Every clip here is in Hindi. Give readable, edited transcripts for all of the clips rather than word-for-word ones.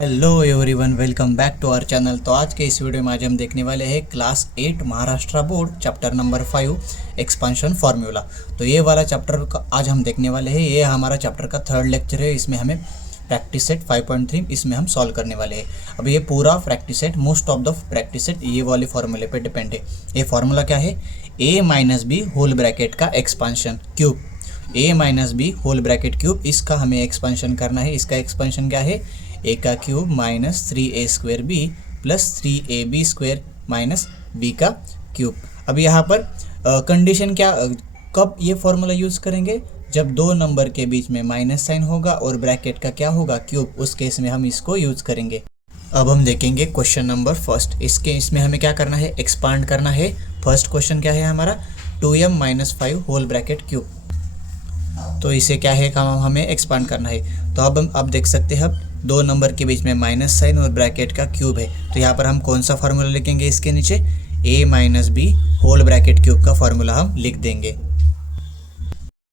Hello everyone, welcome back to our channel. तो आज के इस वीडियो में आज हम देखने वाले हैं class 8 Maharashtra board chapter number 5 expansion formula. तो ये वाला चैप्टर का आज हम देखने वाले हैं। ये हमारा चैप्टर का थर्ड लेक्चर है। इसमें हमें प्रैक्टिस सेट 5.3 इसमें हम सॉल्व करने वाले हैं। अब ये पूरा practice set, most of the practice set ये वाले फार्मूले पे डिपेंड है। ये फार्मूला क्या है? a minus B whole bracket का expansion cube, a minus B whole bracket cube, इसका हमें एक्सपांशन करना है। इसका एक्सपांशन क्या है? a का cube minus 3a square B plus 3ab square minus b का क्यूब। अब यहाँ पर कंडीशन क्या, कब ये फॉर्मूला यूज़ करेंगे? जब दो नंबर के बीच में माइनस साइन होगा और ब्रैकेट का क्या होगा? क्यूब। उस केस में हम इसको यूज़ करेंगे। अब हम देखेंगे क्वेश्चन नंबर फर्स्ट। इसमें हमें क्या करना है? एक्सपांड करना है। फर्स्ट क्वेश्चन क्या है हमारा? 2m minus 5 whole bracket cube. तो इसे क्या है, काम हमें एक्सपांड करना है। तो अब हम देख सकते हैं, अब दो नंबर के बीच में माइनस साइन और ब्रैकेट का क्यूब है। तो यहाँ पर हम कौन सा फार्मूला लिखेंगे? इसके नीचे a minus B whole bracket cube का फार्मूला हम लिख देंगे।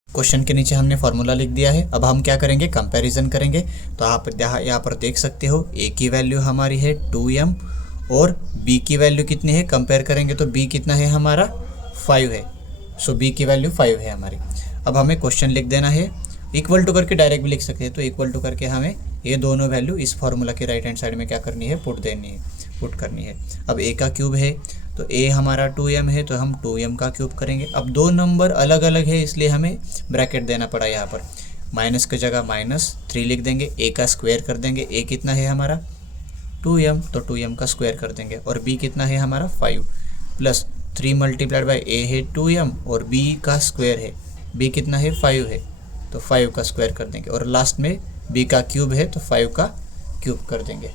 क्वेश्चन के नीचे हमने फार्मूला लिख दिया है। अब हम क्या करेंगे? कंपैरिजन करेंगे। तो आप यहाँ पर देख सकते हो, a की वैल्यू हमारी है 2m और b की वैल्यू कितनी है? कंपेयर करेंगे तो b कितना है हमारा? 5 है। सो b की वैल्यू 5 है हमारी। अब हमें क्वेश्चन लिख देना है। इक्वल टू करके डायरेक्ट भी लिख सकते हैं। तो इक्वल टू करके हमें ये दोनों वैल्यू इस फार्मूला के राइट हैंड साइड में क्या करनी है? पुट करनी है। अब a का क्यूब है तो a हमारा 2m है, तो हम 2m का क्यूब करेंगे। अब दो नंबर अलग अलग है, इसलिए हमें ब्रैकेट देना पड़ा। यहाँ पर माइनस की जगह -3 लिख देंगे। a का स्क्वायर कर देंगे। a कितना है हमारा? 2m, तो 2m का स्क्वायर कर देंगे। और b कितना है हमारा? 5 प्लस 3 मल्टीप्लाइड बाई a है 2m और b का स्क्वायर है। b कितना है? 5 है, तो 5 का स्क्वायर कर देंगे। और लास्ट में b का क्यूब है तो 5 का क्यूब कर देंगे।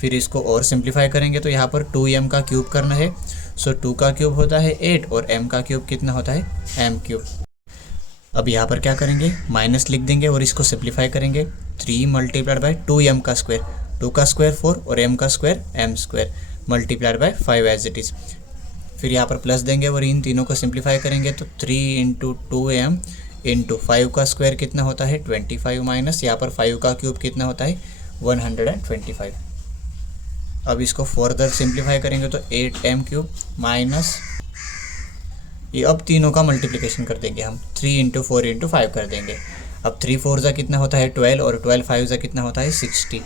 फिर इसको और सिंप्लीफाई करेंगे तो यहाँ पर 2m का क्यूब करना है। सो 2 का क्यूब होता है 8 और m का क्यूब कितना होता है? m cube. अब यहाँ पर क्या करेंगे? माइनस लिख देंगे और इसको सिंप्लीफाई करेंगे। 3 मल्टीप्लाइड बाई 2m का स्क्वायर, 2 का स्क्वायर 4 और m का square m square multiplied by 5 as it is. फिर यहाँ पर प्लस देंगे और इन तीनों को सिंप्लीफाई करेंगे तो 3 इंटू 2m इंटू 5 का स्क्वायर कितना होता है? 25 माइनस यहाँ पर 5 का क्यूब कितना होता है? 125। अब इसको फर्दर सिंप्लीफाई करेंगे तो 8m क्यूब माइनस ये, अब तीनों का मल्टीप्लिकेशन कर देंगे हम। 3 इंटू 4 इंटू 5 कर देंगे। अब 3 4 जा कितना होता है? 12 और 12 5 जा कितना होता है? 60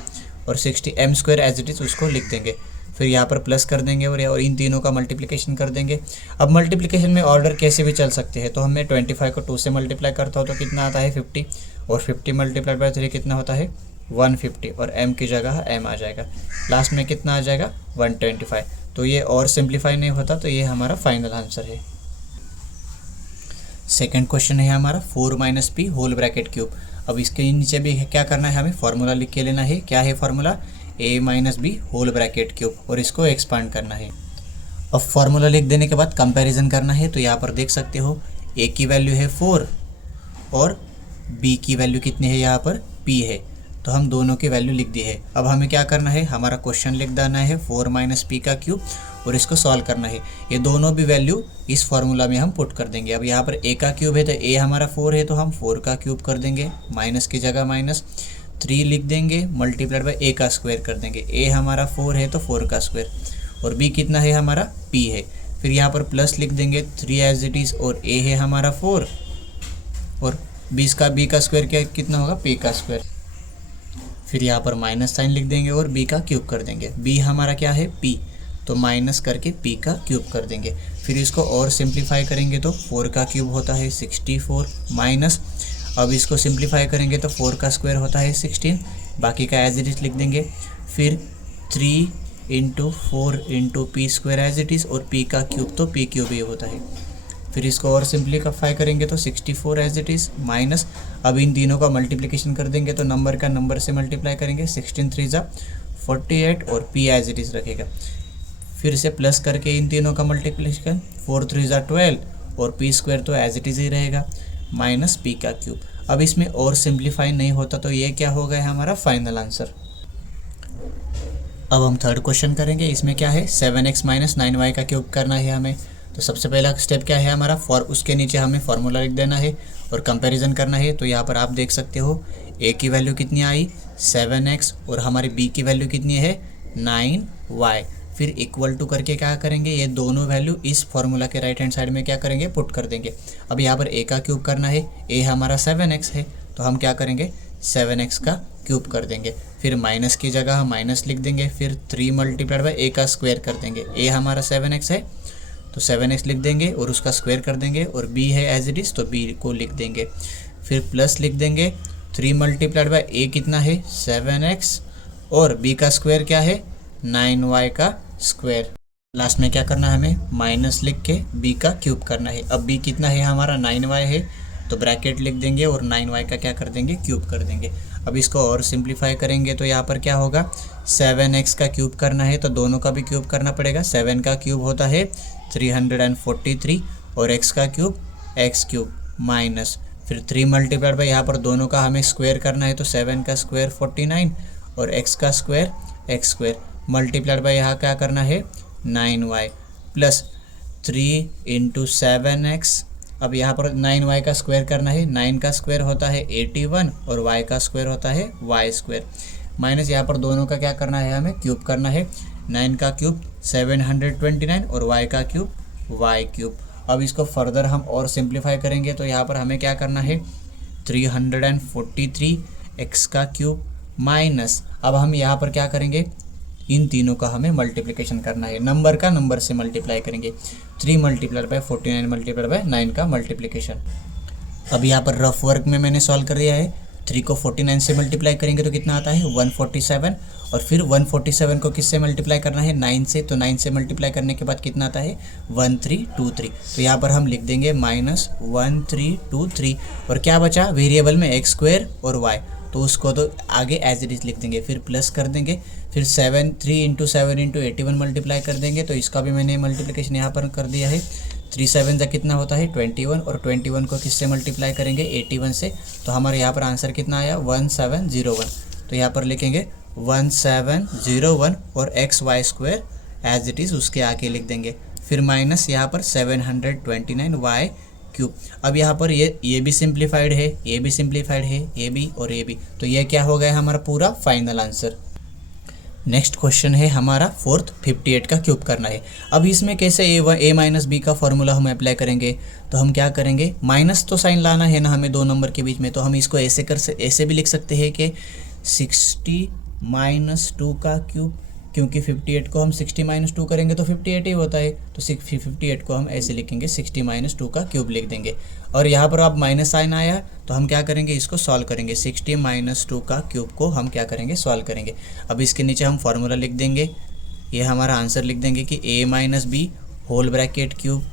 और 60 m square as it is उसको लिख देंगे। फिर यहाँ पर प्लस कर देंगे और इन तीनों का मल्टीप्लिकेशन कर देंगे। अब मल्टीप्लिकेशन में ऑर्डर कैसे भी चल सकते हैं। तो हमें 25 को 2 से मल्टीप्लाई करता हो तो कितना आता है? 50 और 50 मल्टीप्लाई बाय 3 कितना होता है? 150 और m की जगह m आ जाएगा। लास्ट में कितना आ जाएगा? 125। तो ये और सिंप्लीफाई नहीं होता, तो ये हमारा फाइनल आंसर है। सेकेंड क्वेश्चन है हमारा 4 minus P whole bracket cube. अब इसके नीचे भी क्या करना है? हमें फार्मूला लिख के लेना है। क्या है formula? a minus B whole bracket cube और इसको एक्सपांड करना है। अब फार्मूला लिख देने के बाद कंपैरिजन करना है। तो यहाँ पर देख सकते हो a की वैल्यू है 4 और b की वैल्यू कितनी है? यहाँ पर p है, तो हम दोनों की वैल्यू लिख दी है। अब हमें क्या करना है? हमारा क्वेश्चन लिख देना है 4 माइनस पी का क्यूब और इसको सॉल्व करना है। ये दोनों भी वैल्यू इस फार्मूला में हम पुट कर देंगे। अब यहाँ पर a का क्यूब है तो a हमारा 4 है, तो हम 4 का क्यूब कर देंगे। माइनस की जगह -3 लिख देंगे, मल्टीप्लाइड बाई a का स्क्वायर कर देंगे। a हमारा 4 है तो 4 का स्क्वायर और b कितना है हमारा? p है। फिर यहाँ पर प्लस लिख देंगे 3 एज इट इज़ और a है हमारा 4 और b का स्क्वायर क्या कितना होगा? p का स्क्वायर। फिर यहाँ पर माइनस साइन लिख देंगे और b का क्यूब कर देंगे। b हमारा क्या है? p, तो माइनस करके p का क्यूब कर देंगे। फिर इसको और सिंप्लीफाई करेंगे तो 4 का क्यूब होता है 64 माइनस, अब इसको सिंप्लीफाई करेंगे तो 4 का स्क्वायर होता है 16, बाकी का एज इट इज़ लिख देंगे। फिर 3 into 4 into P square as it is और p का क्यूब तो p क्यूब ही होता है। फिर इसको और सिंप्लीफाई करेंगे तो 64 एज इट इज़ माइनस, अब इन तीनों का मल्टीप्लिकेशन कर देंगे तो नंबर का नंबर से मल्टीप्लाई करेंगे। 16 3 जा 48 और p एज इट इज़ रखेगा। फिर से प्लस करके इन तीनों का मल्टीप्लिकेशन 4 3 जा 12 और p स्क्वायर तो एज इट इज़ ही रहेगा माइनस p का क्यूब। अब इसमें और सिंप्लीफाई नहीं होता, तो ये क्या हो गया हमारा? Final answer. अब हम थर्ड क्वेश्चन करेंगे। इसमें क्या है? 7x माइनस 9y का क्यूब करना है हमें। तो सबसे पहला स्टेप क्या है हमारा? उसके नीचे हमें फार्मूला लिख देना है और कंपैरिजन करना है। तो यहाँ पर आप देख सकते हो ए की वैल्यू कितनी आई 7x और हमारी बी की वैल्यू कितनी है 9y। फिर इक्वल टू करके क्या करेंगे, ये दोनों वैल्यू इस फॉर्मूला के राइट हैंड साइड में क्या करेंगे, पुट कर देंगे। अब यहाँ पर ए का क्यूब करना है, ए हमारा 7x है तो हम क्या करेंगे 7x का क्यूब कर देंगे। फिर माइनस की जगह हम माइनस लिख देंगे, फिर 3 मल्टीप्लाइड बाई ए का स्क्वायर कर देंगे। ए हमारा 7x है तो 7x लिख देंगे और उसका स्क्वायर कर देंगे, और b है एज इट इज़ तो b को लिख देंगे। फिर प्लस लिख देंगे 3 मल्टीप्लाइड बाई ए कितना है 7x और b का स्क्वायर क्या है 9y का स्क्वायर। लास्ट में क्या करना है, हमें माइनस लिख के b का क्यूब करना है। अब b कितना है हमारा 9y है तो ब्रैकेट लिख देंगे और 9y का क्या कर देंगे, क्यूब कर देंगे। अब इसको और सिंप्लीफाई करेंगे तो यहाँ पर क्या होगा 7x का क्यूब करना है तो दोनों का भी क्यूब करना पड़ेगा। 7 का क्यूब होता है 343 और x का क्यूब x क्यूब माइनस फिर 3 मल्टीप्लाइड बाई यहाँ पर दोनों का हमें स्क्वायर करना है तो 7 का स्क्वायर 49 और x का square x square multiplied by यहाँ क्या करना है 9y प्लस 3 इंटू 7x। अब यहाँ पर 9y का स्क्वायर करना है, 9 का स्क्वायर होता है 81 और y का स्क्वायर होता है y स्क्वायर माइनस यहाँ पर दोनों का क्या करना है, हमें क्यूब करना है। 9 का क्यूब 729 और y का क्यूब y क्यूब। अब इसको फर्दर हम और सिंप्लीफाई करेंगे तो यहाँ पर हमें क्या करना है 343 x का क्यूब माइनस अब हम यहाँ पर क्या करेंगे, इन तीनों का हमें मल्टीप्लिकेशन करना है, नंबर का नंबर से मल्टीप्लाई करेंगे। 3 मल्टीप्लाइड बाई 49 मल्टीप्लाइड बाई 9 का मल्टीप्लिकेशन। अब यहाँ पर रफ वर्क में मैंने सॉल्व कर दिया है। 3 को 49 से मल्टीप्लाई करेंगे तो कितना आता है 147 और फिर 147 को किससे मल्टीप्लाई करना है 9 से, तो 9 से मल्टीप्लाई करने के बाद कितना आता है 1323। तो यहाँ पर हम लिख देंगे -1323 और क्या बचा वेरिएबल में x स्क्वायर और y, तो उसको तो आगे एज इट इज़ लिख देंगे। फिर प्लस कर देंगे, फिर 3 इंटू 7 इंटू 81 मल्टीप्लाई कर देंगे तो इसका भी मैंने मल्टीप्लिकेशन यहाँ पर कर दिया है। 3 7 का कितना होता है 21 और 21 को किससे मल्टीप्लाई करेंगे 81 से, तो हमारे यहाँ पर आंसर कितना आया 1701। तो यहाँ पर लिखेंगे 1701 और X Y square as it is उसके आगे लिख देंगे। फिर माइनस यहाँ पर 729 वाई क्यूब। अब यहाँ पर ये भी सिंप्लीफाइड है, ये भी सिंप्लीफाइड है, ये भी और ये भी, तो ये क्या हो गया हमारा पूरा फाइनल आंसर। नेक्स्ट क्वेश्चन है हमारा 4th 58 का क्यूब करना है। अब इसमें कैसे ए माइनस बी का फॉर्मूला हम अप्लाई करेंगे, तो हम क्या करेंगे माइनस तो साइन लाना है ना हमें 2 नंबर के बीच में, तो हम इसको ऐसे भी लिख सकते हैं कि 60 माइनस 2 का क्यूब, क्योंकि 58 को हम 60 माइनस 2 करेंगे तो 58 ही होता है, तो 58 को हम ऐसे लिखेंगे 60 माइनस 2 का क्यूब लिख देंगे। और यहाँ पर अब माइनस साइन आया तो हम क्या करेंगे इसको सॉल्व करेंगे, 60 माइनस 2 का क्यूब को हम क्या करेंगे सॉल्व करेंगे। अब इसके नीचे हम फार्मूला लिख देंगे, ये हमारा आंसर लिख देंगे कि a minus B whole bracket cube.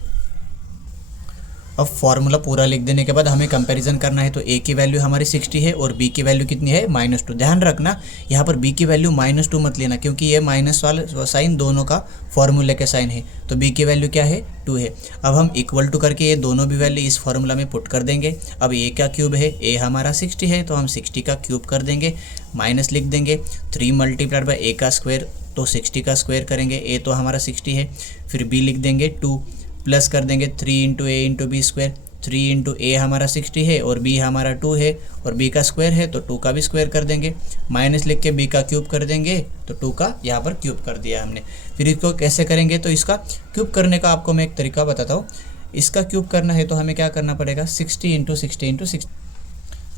अब फार्मूला पूरा लिख देने के बाद हमें कंपैरिजन करना है, तो a की वैल्यू हमारी 60 है और b की वैल्यू कितनी है -2। ध्यान रखना यहाँ पर b की वैल्यू -2 मत लेना, क्योंकि ये माइनस वाला साइन दोनों का फॉर्मूले के साइन है, तो b की वैल्यू क्या है 2 है। अब हम इक्वल टू करके ये दोनों भी वैल्यू इस फार्मूला में पुट कर देंगे। अब a का क्यूब है, a हमारा 60 है तो हम 60 का क्यूब कर देंगे, माइनस लिख देंगे 3 मल्टीप्लाइड बाई a का स्क्वायर, तो 60 का स्क्वायर करेंगे, a तो हमारा 60 है, फिर b लिख देंगे 2 प्लस कर देंगे 3 इंटू ए इंटू बी स्क्वायर। 3 इंटू ए हमारा 60 है और b हमारा 2 है और b का स्क्वायर है तो 2 का भी स्क्वायर कर देंगे, माइनस लिख के b का क्यूब कर देंगे, तो 2 का यहाँ पर क्यूब कर दिया हमने। फिर इसको कैसे करेंगे, तो इसका क्यूब करने का आपको मैं एक तरीका बताता हूँ। इसका क्यूब करना है तो हमें क्या करना पड़ेगा 60 इंटू 60 इंटू 60।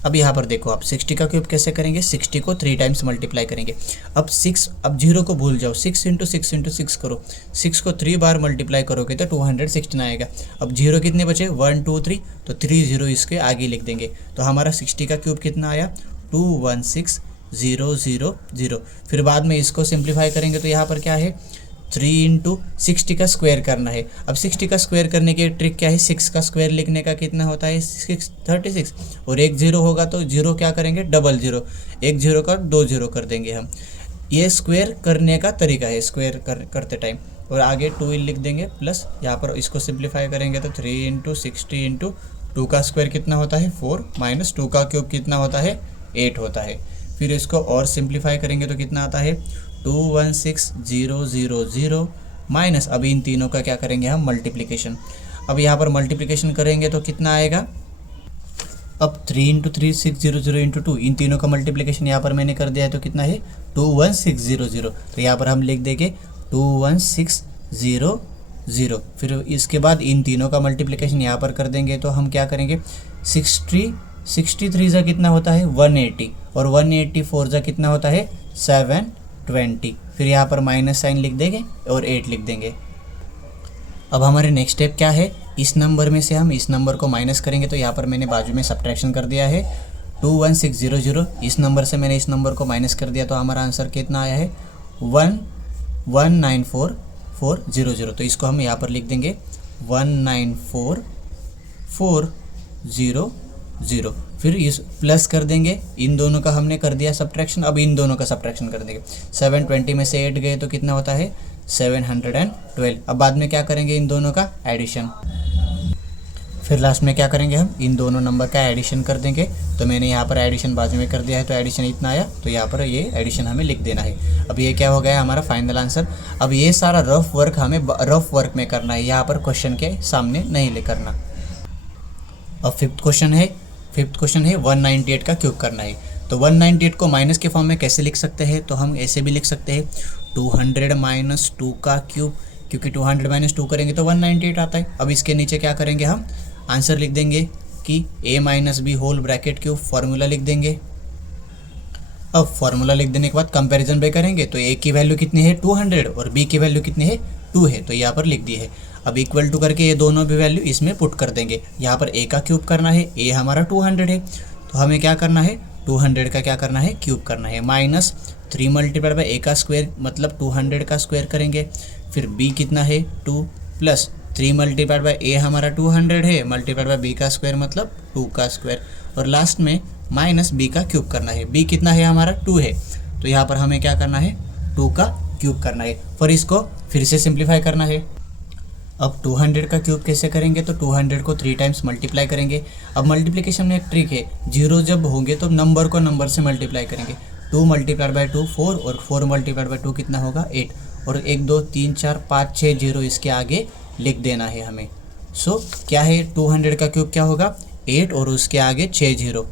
अब यहाँ पर देखो आप 60 का क्यूब कैसे करेंगे, 60 को 3 टाइम्स मल्टीप्लाई करेंगे। अब 0 को भूल जाओ, 6 इंटू 6 इंटू 6 करो, 6 को 3 बार मल्टीप्लाई करोगे तो 216 आएगा। अब 0 कितने बचे 1 2 3, तो 3 0 इसके आगे लिख देंगे, तो हमारा 60 का क्यूब कितना आया 216000। फिर बाद में इसको सिंप्लीफाई करेंगे तो यहाँ पर क्या है 3 इंटू 60 का स्क्वायर करना है। अब 60 का स्क्वायर करने की ट्रिक क्या है, 6 का स्क्वायर लिखने का कितना होता है 36 और एक 0 होगा तो 0 क्या करेंगे 00, एक 0 का 2 0 कर देंगे हम। ये स्क्वायर करने का तरीका है स्क्वायर करते टाइम, और आगे 2 लिख देंगे प्लस यहाँ पर इसको सिंप्लीफाई करेंगे तो 3 इंटू 60 इंटू 2 का स्क्वायर कितना होता है 4 माइनस 2 का क्यूब कितना होता है 8 होता है। फिर इसको और सिंप्लीफाई करेंगे तो कितना आता है 216000 माइनस, अभी इन तीनों का क्या करेंगे हम मल्टीप्लिकेशन। अब यहाँ पर मल्टीप्लिकेशन करेंगे तो कितना आएगा अब 3 इंटू 3600 इंटू 2, इन तीनों का मल्टीप्लिकेशन यहाँ पर मैंने कर दिया है तो कितना है 21600। तो यहाँ पर हम लिख देंगे 21600। फिर इसके बाद इन तीनों का मल्टीप्लिकेशन यहाँ पर कर देंगे तो हम क्या करेंगे 63 ज़ा कितना होता है 180, और 184 ज़ा कितना होता है 720। फिर यहाँ पर माइनस साइन लिख देंगे और 8 लिख देंगे। अब हमारे नेक्स्ट स्टेप क्या है, इस नंबर में से हम इस नंबर को माइनस करेंगे। तो यहाँ पर मैंने बाजू में सब्ट्रैक्शन कर दिया है 21600, इस नंबर से मैंने इस नंबर को माइनस कर दिया तो हमारा आंसर कितना आया है 1194400। तो इसको हम यहाँ पर लिख देंगे 194,400। फिर इस प्लस कर देंगे, इन दोनों का हमने कर दिया सब्ट्रैक्शन, अब इन दोनों का सब्ट्रैक्शन कर देंगे। 720 में से 8 गए तो कितना होता है 712। अब बाद में क्या करेंगे इन दोनों का एडिशन। फिर लास्ट में क्या करेंगे हम इन दोनों नंबर का एडिशन कर देंगे। तो मैंने यहाँ पर एडिशन बाजू में कर दिया है तो एडिशन इतना आया, तो यहाँ पर ये एडिशन हमें लिख देना है। अब ये क्या हो गया हमारा फाइनल आंसर। अब ये सारा रफ वर्क हमें रफ वर्क में करना है, यहाँ पर क्वेश्चन के सामने नहीं करना। अब फिफ्थ क्वेश्चन है 198 का क्यूब करना है। तो 198 को माइनस के फॉर्म में कैसे लिख सकते हैं, तो हम ऐसे भी लिख सकते हैं 200 माइनस 2 का क्यूब, क्योंकि 200 माइनस 2 करेंगे तो 198 आता है। अब इसके नीचे क्या करेंगे हम आंसर लिख देंगे कि a minus B whole bracket cube, formula लिख देंगे। अब फार्मूला लिख देने के बाद कंपैरिजन भी करेंगे तो a की वैल्यू कितनी है 200 और b की वैल्यू कितनी है 2 है, तो यहाँ पर लिख दी है। अब इक्वल टू करके ये दोनों भी वैल्यू इसमें पुट कर देंगे। यहाँ पर a का क्यूब करना है, a हमारा 200 है तो हमें क्या करना है 200 का क्या करना है क्यूब करना है, माइनस 3 मल्टीप्लाइड बाई a का स्क्वायर मतलब 200 का स्क्वायर करेंगे। फिर b कितना है 2 प्लस 3 मल्टीप्लाइड बाई a हमारा 200 है, मल्टीप्लाइड बाई b का स्क्वायर मतलब 2 का स्क्वायर, और लास्ट में माइनस b का क्यूब करना है। b कितना है हमारा 2 है, तो यहाँ पर हमें क्या करना है 2 का क्यूब करना है। फिर इसको फिर से सिंप्लीफाई करना है। अब 200 का क्यूब कैसे करेंगे, तो 200 को 3 टाइम्स मल्टीप्लाई करेंगे। अब मल्टीप्लिकेशन में एक ट्रिक है, जीरो जब होंगे तो नंबर को नंबर से मल्टीप्लाई करेंगे। 2 मल्टीप्लाइड बाई 2 4 और 4 मल्टीप्लाइड बाई 2 कितना होगा 8, और 1 2 3 4 5 6 जीरो इसके आगे लिख देना है हमें। सो क्या है 200 का क्यूब क्या होगा 8 और उसके आगे 6 जीरो।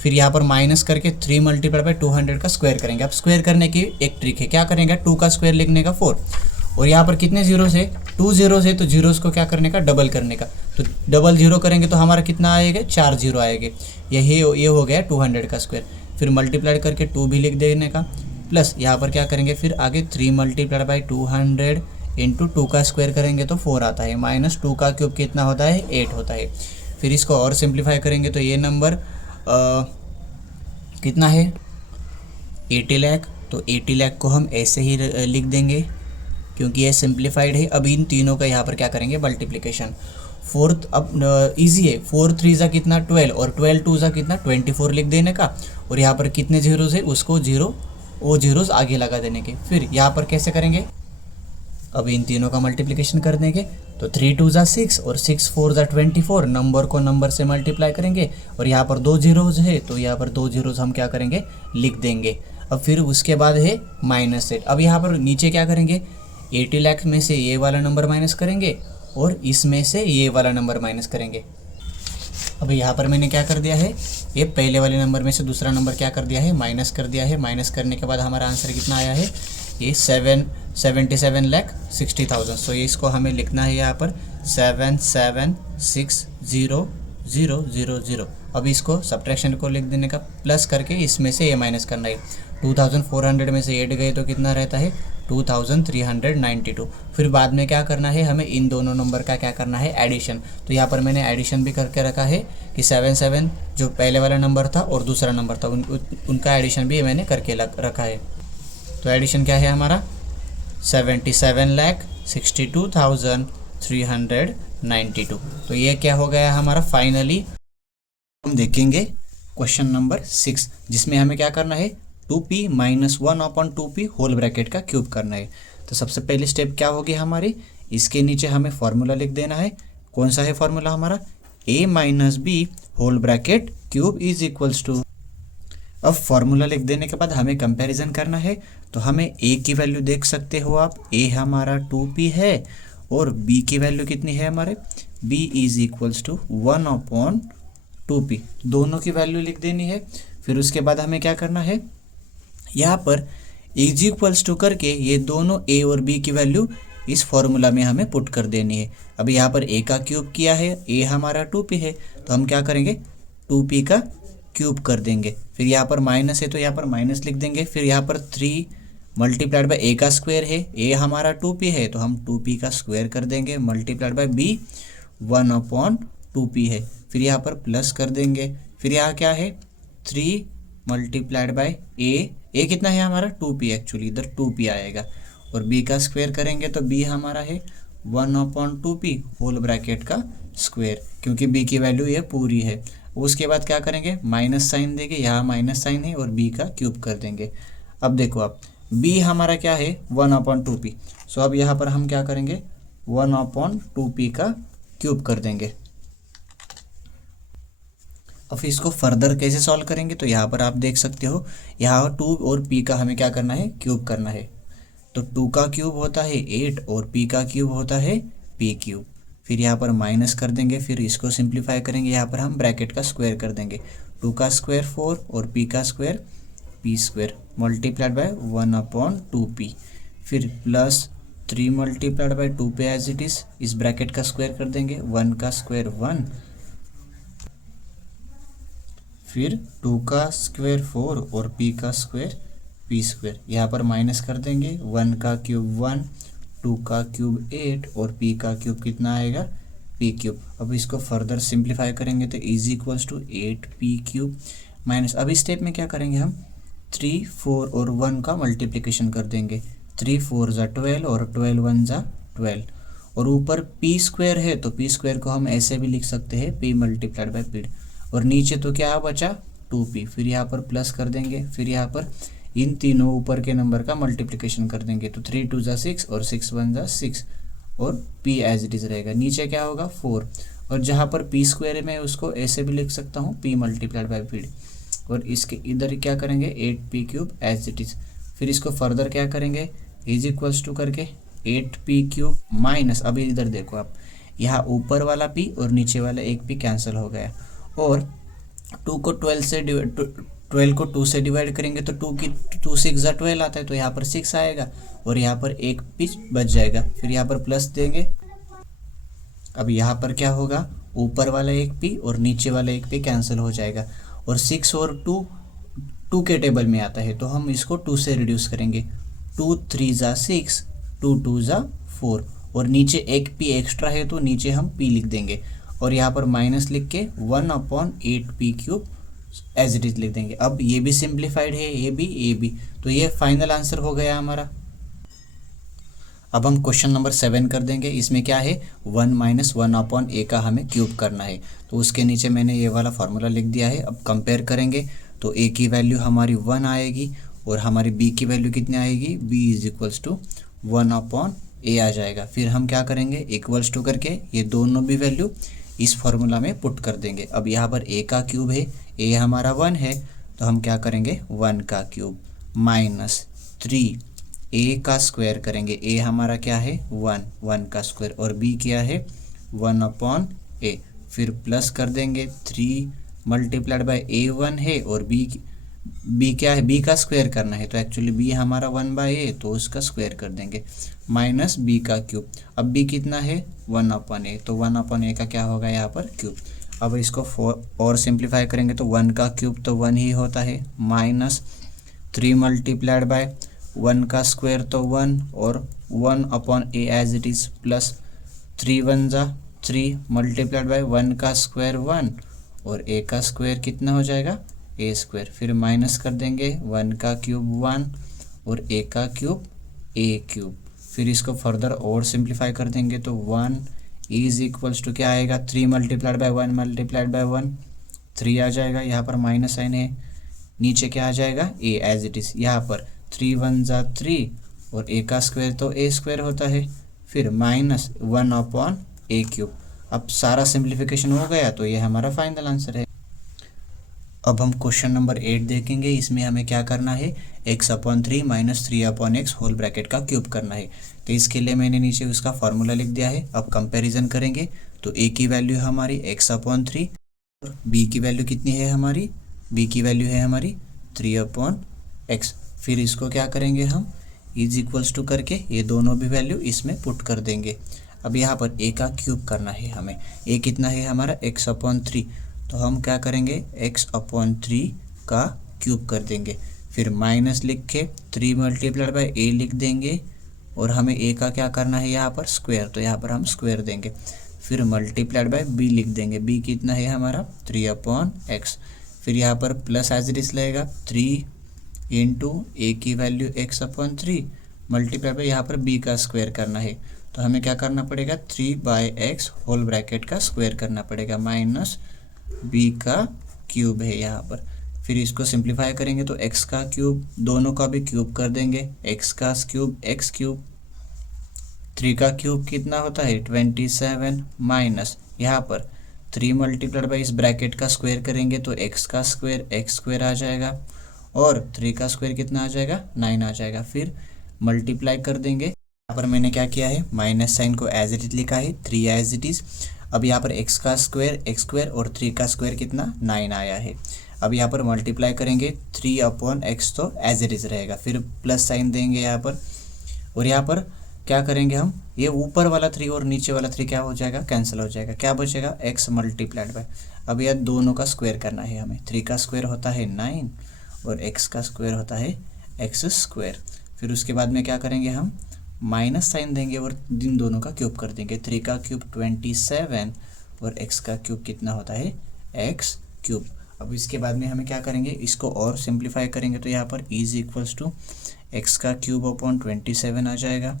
फिर यहाँ पर माइनस करके 3 मल्टीप्लाइड बाई 200 का स्क्वायर करेंगे। अब स्क्वायर करने की एक ट्रिक है, क्या करेंगे 2 का स्क्वायर लिखने का 4, और यहाँ पर कितने जीरो है 2 जीरो है, तो जीरोस को क्या करने का डबल करने का। तो डबल जीरो करेंगे तो हमारा कितना आएगा 4 जीरो आएंगे। ये हो गया 200 का स्क्वायर। फिर मल्टीप्लाई करके 2 भी लिख देने का, प्लस यहाँ पर क्या करेंगे फिर आगे 3 मल्टीप्लाइड बाई 200 इंटू 2 का स्क्वायर करेंगे तो 4 आता है, माइनस 2 का क्यूब कितना होता है 8 होता है। फिर इसको और सिंप्लीफाई करेंगे तो ये नंबर कितना है 80 लाख। तो 80 लाख को हम ऐसे ही लिख देंगे क्योंकि ये सिंप्लीफाइड है। अब इन तीनों का यहाँ पर क्या करेंगे मल्टीप्लिकेशन। फोर्थ अब इजी है, 4 3 ज़ा कितना 12 और 12 2 ज़ा कितना 24 लिख देने का, और यहाँ पर कितने जीरोस है उसको वो जीरोस आगे लगा देने के। फिर यहाँ पर कैसे करेंगे, अब इन तीनों का मल्टीप्लिकेशन कर देंगे तो 3 2 ज़ा 6 और 6 4 ज़ा 24, नंबर को नंबर से मल्टीप्लाई करेंगे, और यहाँ पर 2 जीरोस है तो यहाँ पर 2 जीरोस हम क्या करेंगे लिख देंगे। अब फिर उसके बाद है -8। अब यहाँ पर नीचे क्या करेंगे 80 लाख में से ये वाला नंबर माइनस करेंगे और इसमें से ये वाला नंबर माइनस करेंगे। अब यहाँ पर मैंने क्या कर दिया है, ये पहले वाले नंबर में से दूसरा नंबर क्या कर दिया है माइनस कर दिया है। माइनस करने के बाद हमारा आंसर कितना आया है ये 77,60,000। सो ये इसको हमें लिखना है यहाँ पर 7760,000। अब इसको सब्ट्रैक्शन को लिख देने का, प्लस करके इसमें से ये माइनस करना है। 2400 में से 8 गए तो कितना रहता है 2392। फिर बाद में क्या करना है हमें इन दोनों नंबर का क्या करना है एडिशन। तो यहाँ पर मैंने एडिशन भी करके रखा है कि 77 जो पहले वाला नंबर था और दूसरा नंबर था उनका एडिशन भी मैंने करके रखा है। तो एडिशन क्या है हमारा 77,62,392। तो ये क्या हो गया हमारा फाइनली। हम देखेंगे क्वेश्चन नंबर 6 जिसमें हमें क्या करना है 2p minus 1/2p whole bracket का क्यूब करना है। तो सबसे पहली स्टेप क्या होगी हमारी, इसके नीचे हमें फॉर्मूला लिख देना है। कौन सा है फॉर्मूला हमारा a minus B whole bracket cube is equals to. अब फॉर्मूला लिख देने के बाद हमें कंपैरिजन करना है। तो हमें a की वैल्यू देख सकते हो आप, a हमारा 2p है और b की वैल्यू कितनी है हमारे b is equals to 1/2 2p, दोनों की वैल्यू लिख देनी है। फिर उसके बाद हमें क्या करना है, यहाँ पर इज इक्वल्स टू करके ये दोनों a और b की वैल्यू इस फॉर्मूला में हमें पुट कर देनी है। अभी यहाँ पर a का क्यूब किया है, a हमारा 2p है, तो हम क्या करेंगे 2p का क्यूब कर देंगे। फिर यहाँ पर माइनस है तो यहाँ पर माइनस लिख देंगे। फिर यहाँ पर 3 मल्टीप्लाइड बाय a का स्क्वायर है, a हमारा 2p है तो हम 2p का स्क्वायर कर देंगे, मल्टीप्लाइड बाय b 1/2p है। फिर यहाँ पर प्लस कर देंगे। फिर यहाँ क्या है 3 मल्टीप्लाइड बाय a कितना है हमारा 2p, एक्चुअली इधर 2p आएगा, और b का स्क्वायर करेंगे तो b हमारा है 1/2p होल ब्रैकेट का स्क्वायर, क्योंकि b की वैल्यू ये पूरी है। उसके बाद क्या करेंगे माइनस साइन देंगे, यहाँ माइनस साइन है और b का क्यूब कर देंगे। अब देखो आप b हमारा क्या है 1/2p, सो अब यहाँ पर हम क्या करेंगे 1/2p का क्यूब कर देंगे। अब इसको फर्दर कैसे सॉल्व करेंगे, तो यहाँ पर आप देख सकते हो यहाँ 2 और p का हमें क्या करना है क्यूब करना है। तो 2 का क्यूब होता है 8 और p का क्यूब होता है p क्यूब। फिर यहाँ पर माइनस कर देंगे, फिर इसको सिंप्लीफाई करेंगे, यहाँ पर हम ब्रैकेट का स्क्वायर कर देंगे। 2 का स्क्वायर 4 और p का square p square multiplied by 1/2p। फिर plus 3 multiplied by 2p as it is, इस ब्रैकेट का स्क्वायर कर देंगे, 1 का स्क्वायर 1, फिर 2 का स्क्वायर 4 और p का स्क्वायर p स्क्वायर। यहाँ पर माइनस कर देंगे, 1 का क्यूब 1, 2 का क्यूब 8 और p का क्यूब कितना आएगा p क्यूब। अब इसको फर्दर सिंप्लीफाई करेंगे तो is equals to 8p cube minus, अब इस स्टेप में क्या करेंगे हम 3, 4 और 1 का मल्टीप्लिकेशन कर देंगे। 3 4 ज़ा 12 और 12 1 ज़ा 12, और ऊपर p स्क्वायर है तो p स्क्वायर को हम ऐसे भी लिख सकते हैं p मल्टीप्लाइड बाय p, और नीचे तो क्या बचा 2p। फिर यहाँ पर प्लस कर देंगे, फिर यहाँ पर इन तीनों ऊपर के नंबर का मल्टीप्लिकेशन कर देंगे, तो 3 2 ज़ा 6 और 6 1 ज़ा 6, और p एज इट इज़ रहेगा। नीचे क्या होगा 4, और जहाँ पर p स्क्वायर है मैं उसको ऐसे भी लिख सकता हूँ p मल्टीप्लाइड बाय p, और इसके इधर क्या करेंगे 8p cube as it is. फिर इसको फर्दर क्या करेंगे इज इक्वल्स टू करके 8p क्यूब माइनस, अभी इधर देखो आप यहाँ ऊपर वाला p और नीचे वाला एक p कैंसिल हो गया, और 2 को 12 को 2 से डिवाइड करेंगे तो 2 6 ज़ा 12 आता है, तो यहाँ पर 6 आएगा और यहाँ पर एक p बच जाएगा। फिर यहाँ पर प्लस देंगे, अब यहाँ पर क्या होगा ऊपर वाला एक p और नीचे वाला एक p कैंसिल हो जाएगा, और 6 और 2 के टेबल में आता है तो हम इसको 2 से रिड्यूस करेंगे। 2 3 ज़ा 6, 2 2 ज़ा 4, और नीचे एक p एक्स्ट्रा है तो नीचे हम p लिख देंगे, और यहाँ पर माइनस लिख के 1/8p cube as it is लिख देंगे। अब ये भी सिंप्लीफाइड है, ये भी, तो ये फाइनल आंसर हो गया हमारा। अब हम क्वेश्चन नंबर 7 कर देंगे। इसमें क्या है 1 - 1/a का हमें क्यूब करना है, तो उसके नीचे मैंने ये वाला फार्मूला लिख दिया है। अब कंपेयर करेंगे तो a की वैल्यू हमारी 1 आएगी और हमारी b की वैल्यू कितनी आएगी b is equals to 1/a आ जाएगा। फिर हम क्या करेंगे इक्वल्स टू करके ये दोनों भी वैल्यू इस फार्मूला में पुट कर देंगे। अब यहाँ पर a का क्यूब है, a हमारा 1 है, तो हम क्या करेंगे 1 का क्यूब माइनस 3 a का स्क्वायर करेंगे, a हमारा क्या है 1 का स्क्वायर, और b क्या है 1/a। फिर प्लस कर देंगे 3 मल्टीप्लाइड बाय a 1 है, और b क्या है b का स्क्वायर करना है, तो एक्चुअली b हमारा 1/a, तो उसका स्क्वायर कर देंगे माइनस b का क्यूब। अब b कितना है 1/a, तो 1/a का क्या होगा यहाँ पर क्यूब। अब इसको और सिंप्लीफाई करेंगे तो 1 का क्यूब तो 1 ही होता है, माइनस 3 मल्टीप्लाइड बाय 1 का स्क्वायर तो 1, और 1/a as it is, plus 3 1 ज़ा 3 मल्टीप्लाइड बाय 1 का स्क्वायर 1, और a का स्क्वायर कितना हो जाएगा a स्क्वायर। फिर माइनस कर देंगे 1 का क्यूब 1 और a का क्यूब a क्यूब। फिर इसको फर्दर और सिंप्लीफाई कर देंगे तो 1 इज इक्वल्स टू क्या आएगा 3 मल्टीप्लाइड बाय 1 मल्टीप्लाइड बाय 1 3 आ जाएगा, यहाँ पर माइनस साइन है, नीचे क्या आ जाएगा a एज इट इज़। यहाँ पर 3 1 ज़ा 3 और a का स्क्वायर तो a स्क्वायर होता है, फिर माइनस 1/a क्यूब। अब सारा सिंप्लीफिकेशन हो गया तो ये हमारा फाइनल आंसर है। अब हम क्वेश्चन नंबर 8 देखेंगे। इसमें हमें क्या करना है x/3 - 3/x होल ब्रैकेट का क्यूब करना है। तो इसके लिए मैंने नीचे उसका फार्मूला लिख दिया है। अब कंपैरिजन करेंगे तो a की वैल्यू हमारी x/3 बी की वैल्यू कितनी है हमारी, बी की वैल्यू है हमारी 3/x। फिर इसको क्या करेंगे हम, इज इक्वल्स टू करके ये दोनों भी वैल्यू इसमें पुट कर देंगे। अब यहाँ पर ए का क्यूब करना है हमें, ए कितना है हमारा x/3, तो हम क्या करेंगे x/3 का क्यूब कर देंगे। फिर माइनस लिख के 3 मल्टीप्लाइड बाई ए लिख देंगे, और हमें ए का क्या करना है यहाँ पर स्क्वायर, तो यहाँ पर हम स्क्वायर देंगे। फिर मल्टीप्लाइड बाई बी लिख देंगे, बी कितना है हमारा 3/x। फिर यहाँ पर प्लस एज इट इज लगेगा 3 इंटू ए की वैल्यू x/3 मल्टीप्लाइड बाई यहाँ पर बी का स्क्वायर करना है, तो हमें क्या करना पड़ेगा 3/x होल ब्रैकेट का स्क्वायर करना पड़ेगा, माइनस बी का क्यूब है यहाँ पर। फिर इसको सिंप्लीफाई करेंगे तो x का क्यूब, दोनों का भी क्यूब कर देंगे, x का क्यूब x क्यूब, 3 का क्यूब कितना होता है 27, माइनस यहाँ पर 3 मल्टीप्लाइड बाई इस ब्रैकेट का स्क्वायर करेंगे तो x का स्क्वायर x स्क्वायर आ जाएगा, और 3 का स्क्वायर कितना आ जाएगा 9 आ जाएगा। फिर मल्टीप्लाई कर देंगे, यहाँ पर मैंने क्या किया है माइनस साइन को एज इट इज लिखा है 3 एज इट इज। अब यहाँ पर x का स्क्वायर x स्क्वायर और 3 का स्क्वायर कितना 9 आया है। अब यहाँ पर मल्टीप्लाई करेंगे 3/x तो एज इट इज रहेगा, फिर प्लस साइन देंगे यहाँ पर, और यहाँ पर क्या करेंगे हम, ये ऊपर वाला 3 और नीचे वाला 3 क्या हो जाएगा कैंसिल हो जाएगा, क्या बचेगा x मल्टीप्लाइड बाय। अब यह दोनों का स्क्वायर करना है हमें, 3 का स्क्वायर होता है 9 और x का स्क्वायर होता है x स्क्वायर। फिर उसके बाद में क्या करेंगे हम माइनस साइन देंगे और इन दोनों का क्यूब कर देंगे, 3 का क्यूब 27 और x का क्यूब कितना होता है x क्यूब। अब इसके बाद में हमें क्या करेंगे, इसको और सिंप्लीफाई करेंगे तो यहाँ पर इज इक्वल्स टू x का क्यूब अपॉन 27 आ जाएगा।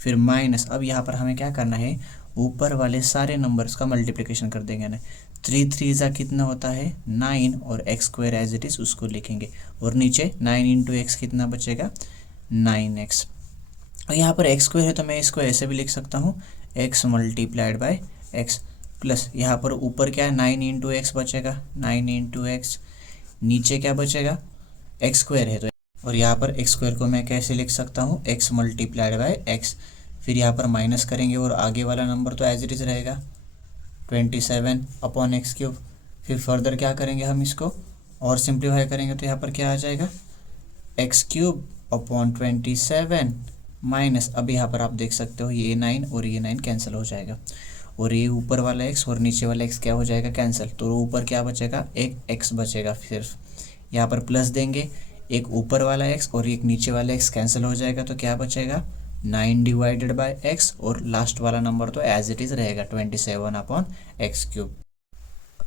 फिर माइनस, अब यहाँ पर हमें क्या करना है ऊपर वाले सारे नंबर्स का मल्टीप्लिकेशन कर देंगे ना, 3 3 जा कितना होता है 9 और x square as it is उसको लिखेंगे, और नीचे 9 इंटू एक्स कितना बचेगा 9x। और यहाँ पर x स्क्वायर है तो मैं इसको ऐसे भी लिख सकता हूँ x multiplied by x, plus यहाँ पर ऊपर क्या है 9 इंटू एक्स बचेगा 9 इंटू एक्स, नीचे क्या बचेगा x स्क्वायर है तो, और यहाँ पर x स्क्वायर को मैं कैसे लिख सकता हूँ x मल्टीप्लाइड बाय x। फिर यहाँ पर माइनस करेंगे और आगे वाला नंबर तो एज इट इज रहेगा 27/x³। फिर फर्दर क्या करेंगे हम इसको और सिंप्लीफाई करेंगे तो यहाँ पर क्या आ जाएगा x³/27 माइनस, अब यहाँ पर आप देख सकते हो ये 9 और ये 9 कैंसिल हो जाएगा, और ये ऊपर वाला x और नीचे वाला x क्या हो जाएगा कैंसिल, तो ऊपर क्या बचेगा एक x बचेगा। सिर्फ यहाँ पर प्लस देंगे, एक ऊपर वाला x और एक नीचे वाला x कैंसिल हो जाएगा, तो क्या बचेगा 9 डिवाइडेड बाय x, और लास्ट वाला नंबर तो एज इट इज रहेगा 27/x³।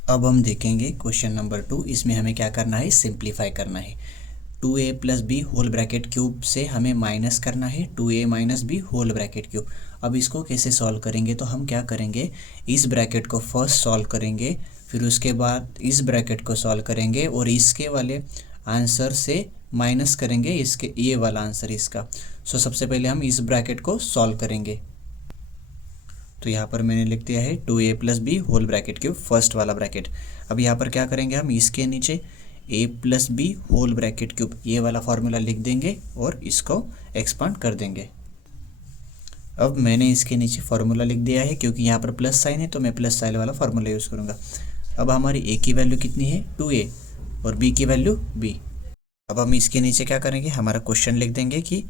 अब हम देखेंगे क्वेश्चन नंबर 2, इसमें हमें क्या करना है सिंप्लीफाई करना है। 2a plus B whole bracket cube से हमें माइनस करना है 2a minus B whole bracket cube. अब इसको कैसे सॉल्व करेंगे, तो हम क्या करेंगे इस ब्रैकेट को फर्स्ट सॉल्व करेंगे, फिर उसके बाद इस ब्रैकेट को सॉल्व करेंगे और इसके वाले आंसर से माइनस करेंगे इसके ये वाला आंसर इसका। सो सबसे पहले हम इस ब्रैकेट को सॉल्व करेंगे, तो यहाँ पर मैंने लिख दिया है 2a plus B whole bracket cube first वाला ब्रैकेट। अब यहाँ पर क्या करेंगे हम इसके नीचे a plus B whole bracket cube ये वाला फार्मूला लिख देंगे और इसको एक्सपांड कर देंगे। अब मैंने इसके नीचे फार्मूला लिख दिया है, क्योंकि यहाँ पर प्लस साइन है तो मैं प्लस साइन वाला फार्मूला यूज़ करूँगा। अब हमारी a की वैल्यू कितनी है 2a और b की वैल्यू b। अब हम इसके नीचे क्या करेंगे हमारा क्वेश्चन लिख देंगे कि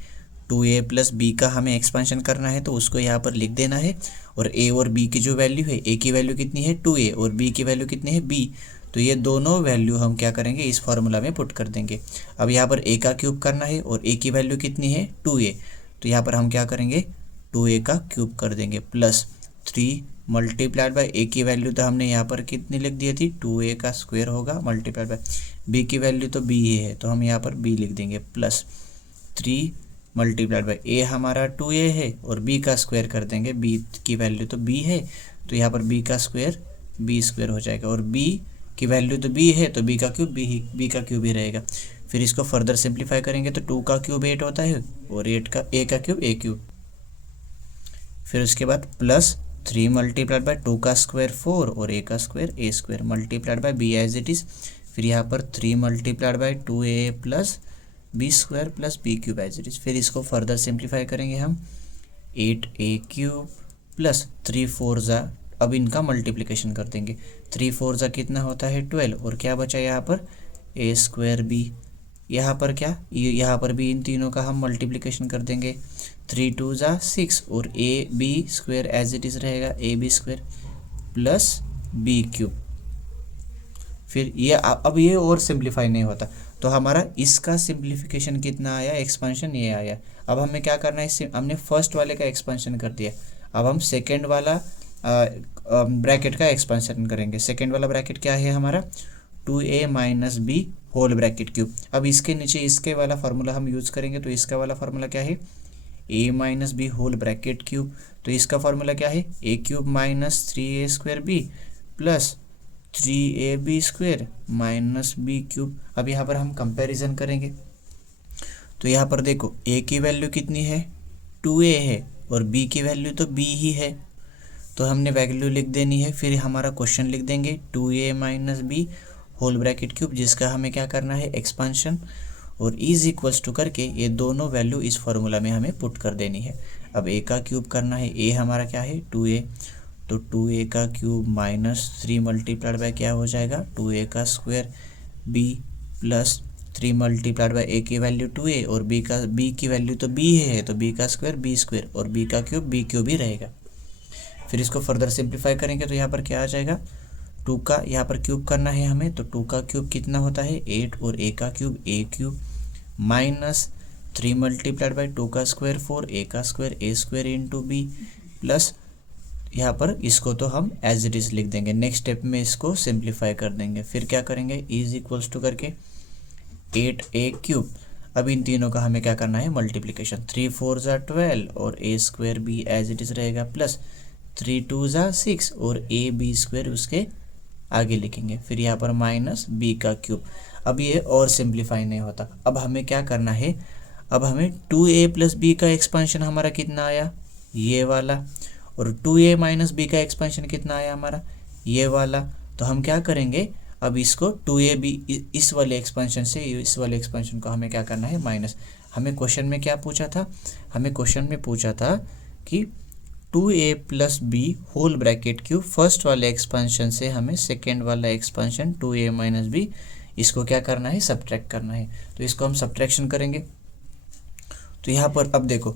2a प्लस बी का हमें एक्सपेंशन करना है, तो उसको यहाँ पर लिख देना है, और a और b की जो वैल्यू है a की वैल्यू कितनी है 2a और b की वैल्यू कितनी है b, तो ये दोनों वैल्यू हम क्या करेंगे इस फार्मूला में पुट कर देंगे। अब यहाँ पर a का क्यूब करना है और a की वैल्यू कितनी है 2a, तो यहाँ पर हम क्या करेंगे 2a का क्यूब कर देंगे प्लस 3 मल्टीप्लाइड बाय a की वैल्यू तो हमने यहाँ पर कितनी लिख दी थी 2a का स्क्वायर होगा मल्टीप्लाइड बाय b की वैल्यू तो b ही है तो हम यहाँ पर b लिख देंगे प्लस 3 मल्टीप्लाइड बाय a हमारा 2a है और b का स्क्वायर कर देंगे, b की वैल्यू तो b है तो यहाँ पर b का स्क्वायर b स्क्वायर हो जाएगा, और b की वैल्यू तो b है तो b का क्यूब b का क्यूब ही रहेगा। फिर इसको फर्दर सिंप्लीफाई करेंगे तो 2 का क्यूब 8 होता है और 8 का a का क्यूब a क्यूब। फिर उसके बाद प्लस 3 मल्टीप्लाइड बाय 2 का स्क्वायर 4 और a का square a square multiplied by b as it is. फिर यहाँ पर 3 multiplied by 2a plus b square plus b cube as it is. फिर इसको फर्दर सिंप्लीफाई करेंगे हम 8a क्यूब प्लस 3 4 ज़ा अब इनका मल्टीप्लिकेशन कर देंगे। 3 4 जा कितना होता है 12, और क्या बचा यहाँ पर ए स्क्वायर बी। यहाँ पर क्या, यहाँ पर भी इन तीनों का हम मल्टीप्लिकेशन कर देंगे। 3 2 जा 6, और A B square as it is रहेगा A B square plus B cube. फिर ये अब ये और सिंप्लीफाई नहीं होता, तो हमारा इसका सिंप्लीफिकेशन कितना आया, एक्सपेंशन ये आया। अब हमें क्या करना है, हमने फर्स्ट वाले का एक्सपेंशन कर दिया, अब हम सेकेंड वाला ब्रैकेट का एक्सपेंशन करेंगे। सेकेंड वाला ब्रैकेट क्या है हमारा 2a minus B whole bracket cube. अब इसके नीचे इसके वाला फार्मूला हम यूज़ करेंगे, तो इसका वाला फार्मूला क्या है a minus B whole bracket cube. तो इसका फार्मूला क्या है a cube minus 3a square B plus 3ab square minus B cube. अब यहाँ पर हम कंपैरिजन करेंगे, तो यहाँ पर देखो a की वैल्यू कितनी है 2a है, और b की वैल्यू तो b ही है, तो हमने वैल्यू लिख देनी है। फिर हमारा क्वेश्चन लिख देंगे 2a minus B whole bracket cube, जिसका हमें क्या करना है एक्सपांशन, और इज इक्वल्स टू करके ये दोनों वैल्यू इस फार्मूला में हमें पुट कर देनी है। अब a का क्यूब करना है, a हमारा क्या है 2a, तो 2a का क्यूब माइनस 3 मल्टीप्लाइड बाय क्या हो जाएगा 2a का square, b plus 3 multiplied bye a की वैल्यू 2a, और b की वैल्यू तो b है, तो b का स्क्वायर b स्क्वायर, और b का क्यूब b क्यूब ही रहेगा। फिर इसको फर्दर सिंप्लीफाई करेंगे, तो यहाँ पर क्या आ जाएगा 2 का यहाँ पर क्यूब करना है हमें, तो 2 का क्यूब कितना होता है 8, और a का cube a cube minus 3 multiplied by 2 का स्क्वायर 4, a का square a square into B plus, यहाँ पर इसको तो हम एज इट इज़ लिख देंगे। नेक्स्ट स्टेप में इसको सिंप्लीफाई कर देंगे। फिर क्या करेंगे इज इक्वल्स टू करके 8a क्यूब। अब इन तीनों का हमें क्या करना है मल्टीप्लिकेशन, 3 4 जा 12, और a square B as it is रहेगा प्लस 3 2 जा 6, और a बी स्क्वायर उसके आगे लिखेंगे। फिर यहाँ पर माइनस b का क्यूब। अब ये और सिंप्लीफाई नहीं होता, अब हमें क्या करना है, अब हमें 2a प्लस बी का एक्सपेंशन हमारा कितना आया ये वाला, और 2a माइनस बी का एक्सपेंशन कितना आया हमारा ये वाला। तो हम क्या करेंगे, अब इसको 2ab इस वाले एक्सपेंशन से इस वाले एक्सपेंशन को हमें क्या करना है माइनस। हमें क्वेश्चन में क्या पूछा था, हमें क्वेश्चन में पूछा था कि 2a plus B whole bracket cube first वाले एक्सपेंशन से हमें सेकेंड वाला एक्सपेंशन 2a माइनस बी, इसको क्या करना है सब्ट्रैक्ट करना है। तो इसको हम सब्ट्रैक्शन करेंगे, तो यहाँ पर अब देखो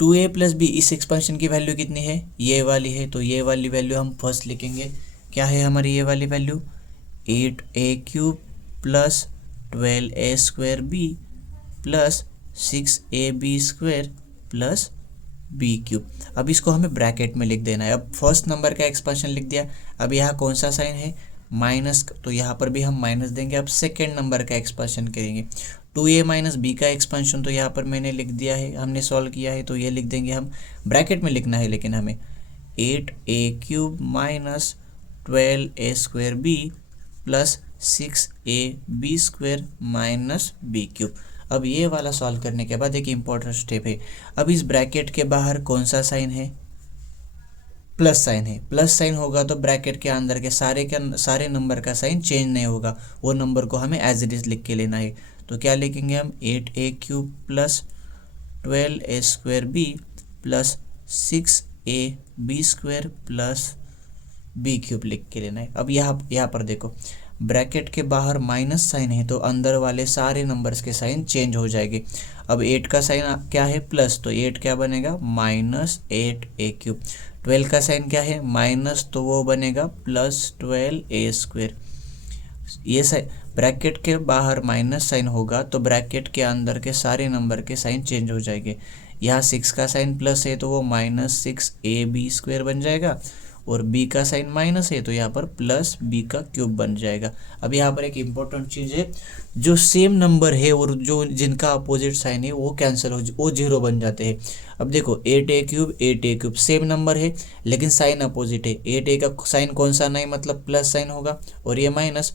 2a प्लस बी इस एक्सपेंशन की वैल्यू कितनी है ये वाली है, तो ये वाली वैल्यू हम फर्स्ट लिखेंगे। क्या है हमारी ये वाली value 8a cube plus 12a square B plus 6ab square plus B cube. अब इसको हमें ब्रैकेट में लिख देना है। अब फर्स्ट नंबर का एक्सपेंशन लिख दिया, अब यहाँ कौन सा साइन है माइनस, तो यहाँ पर भी हम माइनस देंगे। अब सेकेंड नंबर का एक्सपेंशन करेंगे, 2a माइनस बी का एक्सपेंशन तो यहाँ पर मैंने लिख दिया है, हमने सॉल्व किया है, तो ये लिख देंगे हम। ब्रैकेट में लिखना है लेकिन हमें 8a cube minus 12a square B plus 6ab square minus B cube. अब ये वाला सॉल्व करने के बाद एक इम्पॉर्टेंट स्टेप है, अब इस ब्रैकेट के बाहर कौन सा साइन है प्लस साइन है। प्लस साइन होगा तो ब्रैकेट के अंदर के सारे नंबर का साइन चेंज नहीं होगा, वो नंबर को हमें एज इट इज़ लिख के लेना है। तो क्या लिखेंगे हम 8a cube plus 12a square B plus 6ab square plus B cube लिख के लेना है। अब यहाँ पर देखो ब्रैकेट के बाहर माइनस साइन है, तो अंदर वाले सारे नंबर्स के साइन चेंज हो जाएंगे। अब 8 का साइन क्या है प्लस, तो 8 क्या बनेगा माइनस 8a क्यूब। 12 का साइन क्या है माइनस, तो वो बनेगा प्लस 12a स्क्वायर। ये साइन ब्रैकेट के बाहर माइनस साइन होगा तो ब्रैकेट के अंदर के सारे नंबर के साइन चेंज हो जाएंगे। यहाँ 6 का साइन प्लस है तो वो माइनस 6ab स्क्वायर बन जाएगा, और b का साइन माइनस है तो यहाँ पर प्लस b का क्यूब बन जाएगा। अब यहाँ पर एक इम्पोर्टेंट चीज़ है, जो सेम नंबर है और जो जिनका अपोजिट साइन है वो कैंसिल हो, वो जीरो बन जाते हैं। अब देखो 8a क्यूब सेम नंबर है लेकिन साइन अपोजिट है। 8a का साइन कौन सा नहीं, मतलब प्लस साइन होगा, और ये माइनस,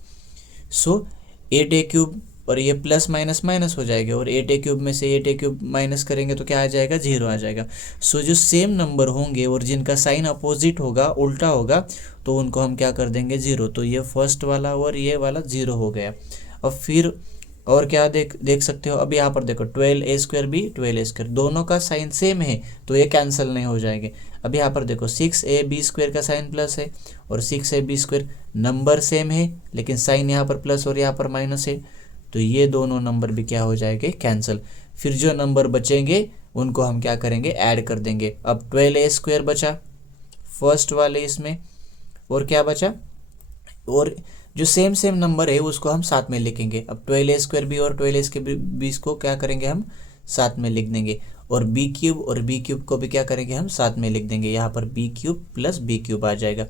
सो 8a क्यूब और ये प्लस माइनस माइनस हो जाएगा, और 8a क्यूब में से 8a क्यूब माइनस करेंगे तो क्या आ जाएगा जीरो आ जाएगा। सो जो सेम नंबर होंगे और जिनका साइन अपोजिट होगा उल्टा होगा तो उनको हम क्या कर देंगे जीरो। तो ये फर्स्ट वाला और ये वाला जीरो हो गया। अब फिर और क्या देख देख सकते हो, अब यहाँ पर देखो 12a² बी 12a², दोनों का साइन सेम है तो ये कैंसिल नहीं हो जाएंगे। अब यहाँ पर देखो 6ab² का साइन प्लस है और 6ab², नंबर सेम है लेकिन साइन यहाँ पर प्लस और यहाँ पर माइनस है, तो ये दोनों नंबर भी क्या हो जाएंगे, कैंसिल। फिर जो नंबर बचेंगे उनको हम क्या करेंगे, ऐड कर देंगे। अब 12a² बचा फर्स्ट वाले इसमें, और क्या बचा, और जो सेम सेम नंबर है उसको हम साथ में लिखेंगे। अब 12a² बी और 12a² को क्या करेंगे, हम साथ में लिख देंगे, और b³ और b³ को भी क्या करेंगे, हम साथ में लिख देंगे। यहाँ पर b³ प्लस b³ आ जाएगा।